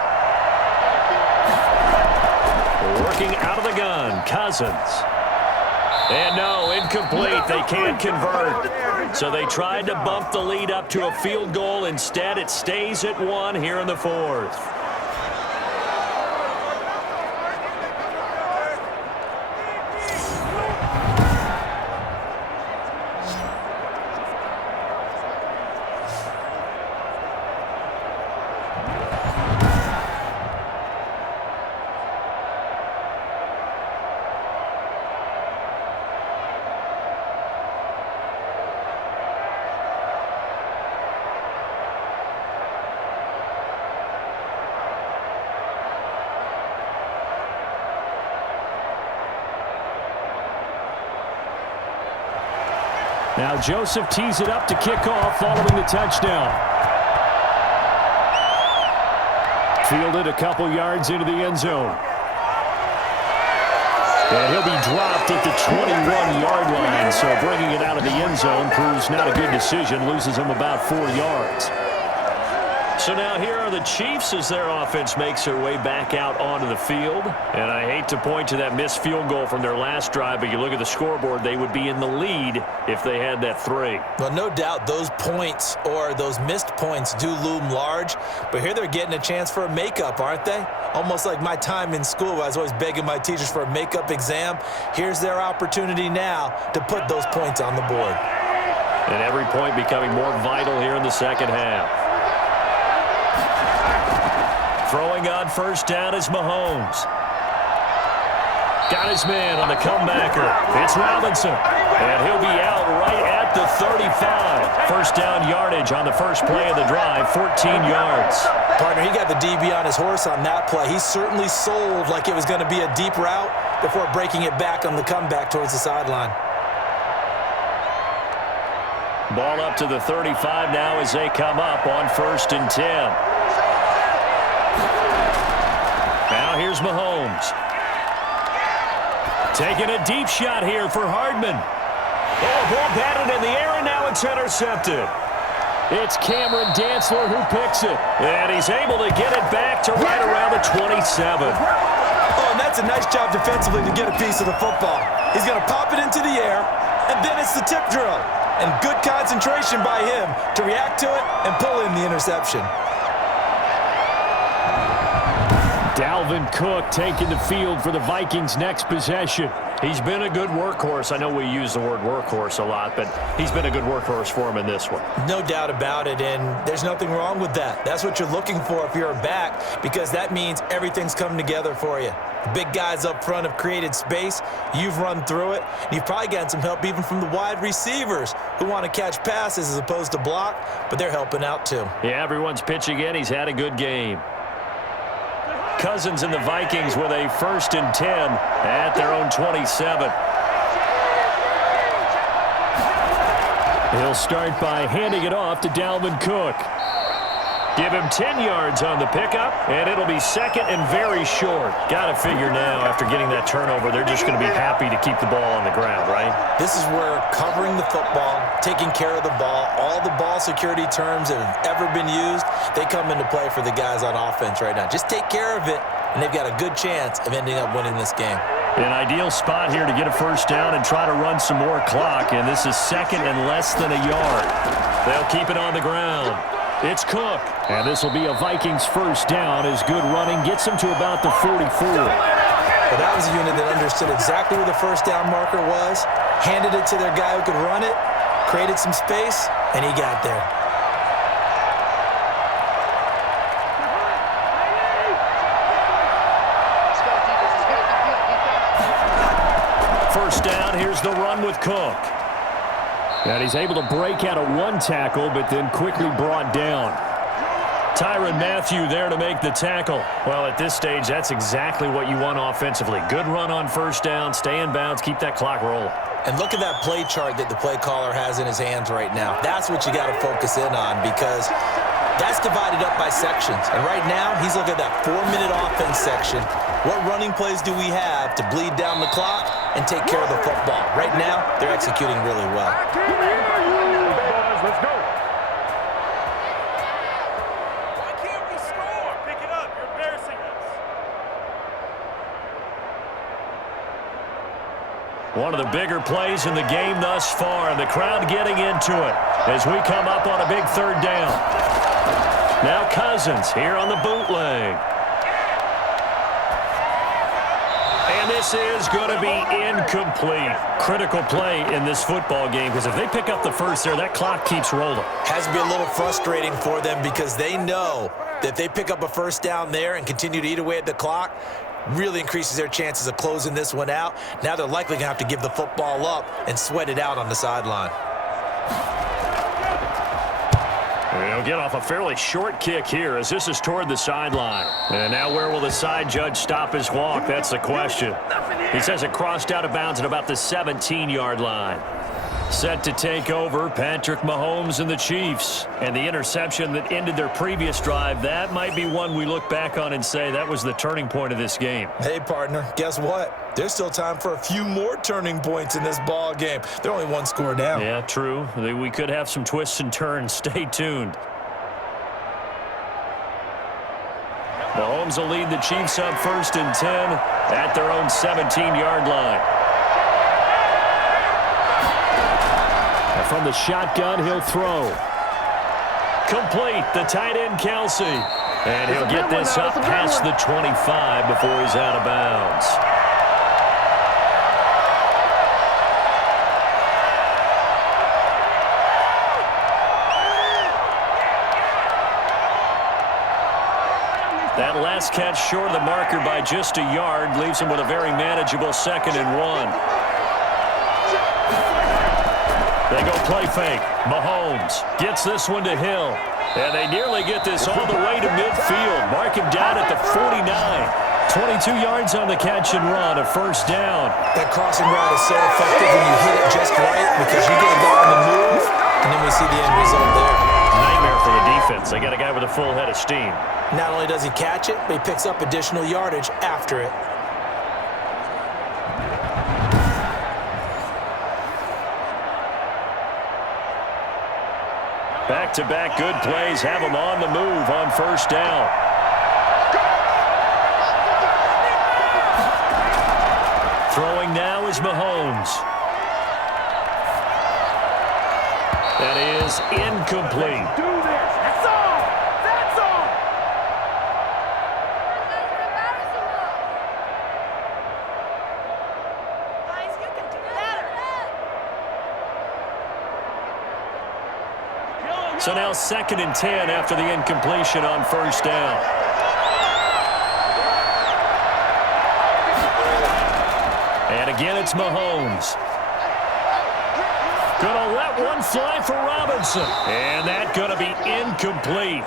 Working out of the gun, Cousins. And no, incomplete. They can't convert. So they tried to bump the lead up to a field goal. Instead, it stays at 1 here in the 4th. Now Joseph tees it up to kick off following the touchdown. Fielded a couple yards into the end zone. And he'll be dropped at the 21-yard line, so bringing it out of the end zone proves not a good decision, loses him about 4 yards. So now here are the Chiefs as their offense makes their way back out onto the field. And I hate to point to that missed field goal from their last drive, but you look at the scoreboard, they would be in the lead if they had that 3. Well, no doubt those points or those missed points do loom large, but here they're getting a chance for a makeup, aren't they? Almost like my time in school where I was always begging my teachers for a makeup exam. Here's their opportunity now to put those points on the board. And every point becoming more vital here in the second half. Throwing on first down is Mahomes. Got his man on the comebacker. It's Robinson. And he'll be out right at the 35. First down yardage on the first play of the drive, 14 yards. Partner, he got the DB on his horse on that play. He certainly sold like it was going to be a deep route before breaking it back on the comeback towards the sideline. Ball up to the 35 now as they come up on 1st and 10. Now here's Mahomes. Taking a deep shot here for Hardman. Oh, ball batted in the air, and now it's intercepted. It's Cameron Dantzler who picks it. And he's able to get it back to right around the 27. Oh, and that's gets a nice job defensively to get a piece of the football. He's going to pop it into the air, and then it's the tip drill. And good concentration by him to react to it and pull in the interception. Dalvin Cook taking the field for the Vikings' next possession. He's been a good workhorse. I know we use the word workhorse a lot, but he's been a good workhorse for him in this one. No doubt about it, and there's nothing wrong with that. That's what you're looking for if you're a back, because that means everything's coming together for you. The big guys up front have created space. You've run through it. And you've probably gotten some help even from the wide receivers who want to catch passes as opposed to block, but they're helping out too. Yeah, everyone's pitching in. He's had a good game. Cousins and the Vikings with a 1st and 10 at their own 27. He'll start by handing it off to Dalvin Cook. Give him 10 yards on the pickup, and it'll be 2nd and very short. Got to figure now, after getting that turnover, they're just going to be happy to keep the ball on the ground, right? This is where covering the football, taking care of the ball, all the ball security terms that have ever been used, they come into play for the guys on offense right now. Just take care of it, and they've got a good chance of ending up winning this game. An ideal spot here to get a 1st down and try to run some more clock, and this is 2nd and less than a yard. They'll keep it on the ground. It's Cook. And this will be a Vikings 1st down as good running gets them to about the 44. Well, that was a unit that understood exactly where the 1st down marker was, handed it to their guy who could run it, created some space, and he got there. First down, here's the run with Cook. And he's able to break out of one tackle, but then quickly brought down. Tyrann Mathieu there to make the tackle. Well, at this stage, that's exactly what you want offensively. Good run on 1st down, stay in bounds, keep that clock rolling. And look at that play chart that the play caller has in his hands right now. That's what you got to focus in on, because that's divided up by sections. And right now, he's looking at that 4-minute offense section. What running plays do we have to bleed down the clock and take care of the football? Right now, they're executing really well. Let's go. Why can't we score? Pick it up. You're embarrassing us. One of the bigger plays in the game thus far, and the crowd getting into it as we come up on a big 3rd down. Now Cousins here on the bootleg. And this is going to be incomplete. Critical play in this football game, because if they pick up the 1st there, that clock keeps rolling. Has to be a little frustrating for them, because they know that if they pick up a 1st down there and continue to eat away at the clock, really increases their chances of closing this one out. Now they're likely going to have to give the football up and sweat it out on the sideline. He'll get off a fairly short kick here as this is toward the sideline. And now where will the side judge stop his walk? That's the question. He says it crossed out of bounds at about the 17-yard line. Set to take over, Patrick Mahomes and the Chiefs. And the interception that ended their previous drive, that might be one we look back on and say that was the turning point of this game. Hey, partner, guess what? There's still time for a few more turning points in this ball game. They're only 1 score down. Yeah, true. We could have some twists and turns. Stay tuned. Mahomes will lead the Chiefs up 1st and 10 at their own 17-yard line. From the shotgun, he'll throw. Complete, the tight end, Kelsey. And he'll get this up past the 25 before he's out of bounds. That last catch short of the marker by just a yard leaves him with a very manageable 2nd and 1. They go play fake. Mahomes gets this one to Hill. And they nearly get this all the way to midfield. Mark him down at the 49. 22 yards on the catch and run, a 1st down. That crossing route is so effective when you hit it just right, because you get a guy on the move, and then we see the end result there. Nightmare for the defense. They got a guy with a full head of steam. Not only does he catch it, but he picks up additional yardage after it. Back-to-back good plays have him on the move on 1st down. is Mahomes. That is incomplete. Do this. That's all. That's all. Guys, you can do better. So now 2nd and 10 after the incompletion on first down. And again, it's Mahomes. Gonna let one fly for Robinson. And that gonna be incomplete.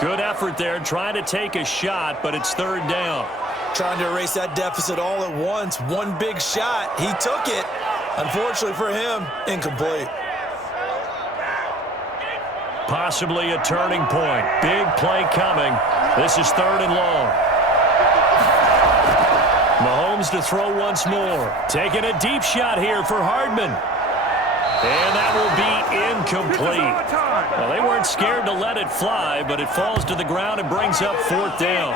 Good effort there, trying to take a shot, but it's 3rd down. Trying to erase that deficit all at once. One big shot. He took it. Unfortunately for him, incomplete. Possibly a turning point. Big play coming. This is 3rd and long. Mahomes to throw once more. Taking a deep shot here for Hardman. And that will be incomplete. Well, they weren't scared to let it fly, but it falls to the ground and brings up 4th down.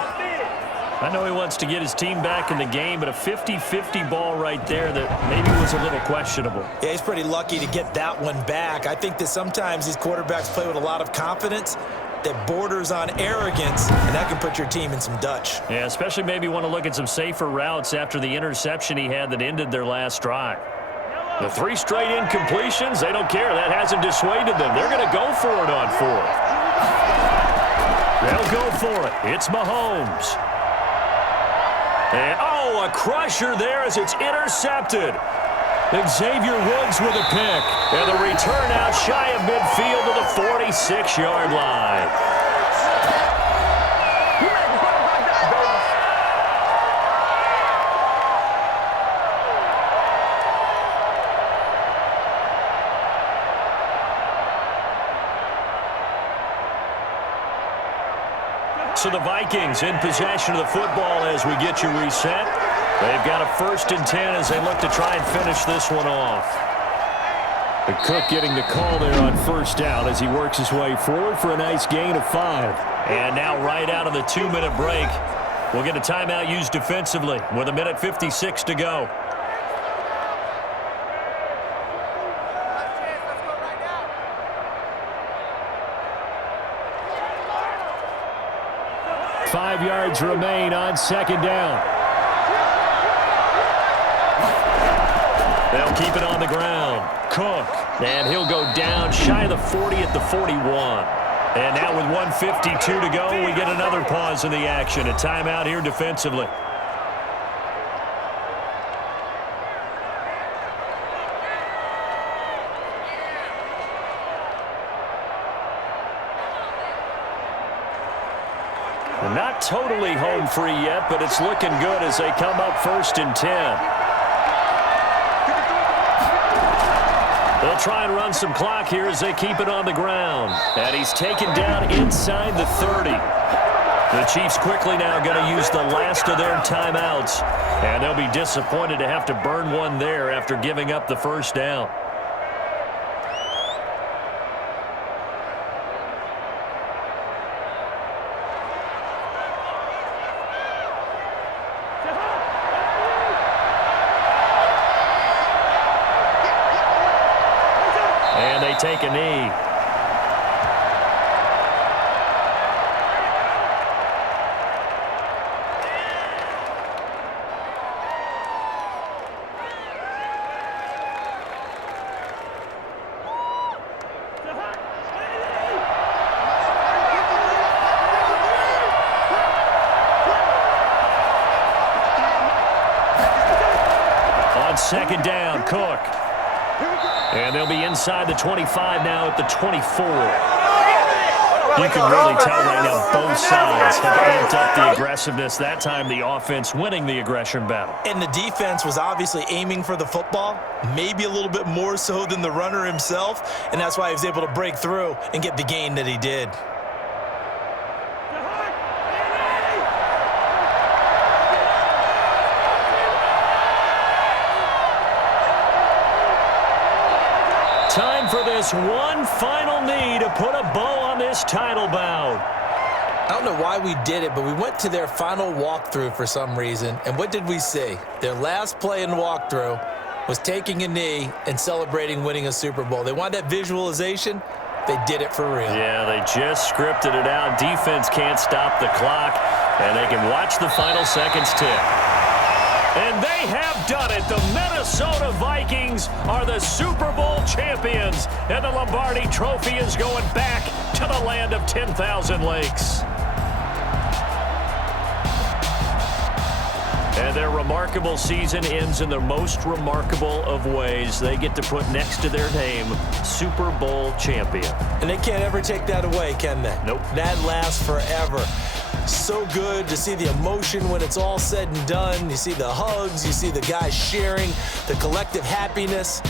I know he wants to get his team back in the game, but a 50-50 ball right there that maybe was a little questionable. Yeah, he's pretty lucky to get that one back. I think that sometimes these quarterbacks play with a lot of confidence that borders on arrogance, and that can put your team in some Dutch. Yeah, especially maybe want to look at some safer routes after the interception he had that ended their last drive. The 3 straight incompletions, they don't care. That hasn't dissuaded them. They're going to go for it on 4th. They'll go for it. It's Mahomes. And, oh, a crusher there as it's intercepted. Xavier Woods with a pick. And the return out shy of midfield to the 46-yard line. So the Vikings in possession of the football as we get you reset. They've got a 1st and 10 as they look to try and finish this one off. The Cook getting the call there on 1st down as he works his way forward for a nice gain of 5. And now right out of the 2-minute break, we'll get a timeout used defensively with 1:56 to go. Five yards remain on 2nd down. They'll keep it on the ground. Cook, and he'll go down shy of the 40 at the 41. And now with 1:52 to go, we get another pause in the action. A timeout here defensively. Not totally home free yet, but it's looking good as they come up 1st and 10. They'll try and run some clock here as they keep it on the ground. And he's taken down inside the 30. The Chiefs quickly now going to use the last of their timeouts. And they'll be disappointed to have to burn one there after giving up the 1st down. Take a knee. On 2nd down, Cook. And they'll be inside the 25 now at the 24. You can really tell right now both sides have amped up the aggressiveness. That time the offense winning the aggression battle. And the defense was obviously aiming for the football, maybe a little bit more so than the runner himself, and that's why he was able to break through and get the gain that he did. Time for this one final knee to put a bow on this title bout. I don't know why we did it, but we went to their final walkthrough for some reason, and what did we see? Their last play in walkthrough was taking a knee and celebrating winning a Super Bowl. They want that visualization. They did it for real. Yeah, they just scripted it out. Defense can't stop the clock, and they can watch the final seconds tick. And they have done it. The Minnesota Vikings are the Super Bowl champions, and the Lombardi Trophy is going back to the land of 10,000 lakes. And their remarkable season ends in the most remarkable of ways. They get to put next to their name, Super Bowl champion. And they can't ever take that away, can they? Nope. That lasts forever. So good to see the emotion when it's all said and done. You see the hugs, you see the guys sharing, the collective happiness.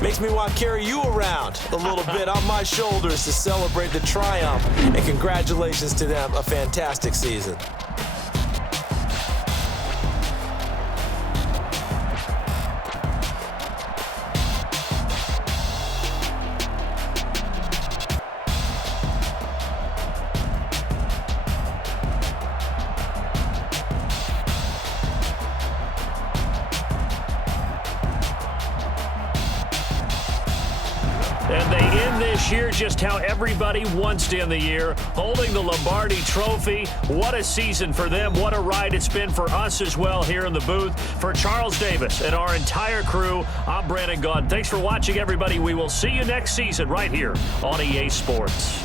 Makes me want to carry you around a little bit on my shoulders to celebrate the triumph. And congratulations to them, a fantastic season. And they end this year just how everybody wants to end the year, holding the Lombardi Trophy. What a season for them. What a ride it's been for us as well here in the booth. For Charles Davis and our entire crew, I'm Brandon Gaudin. Thanks for watching, everybody. We will see you next season right here on EA Sports.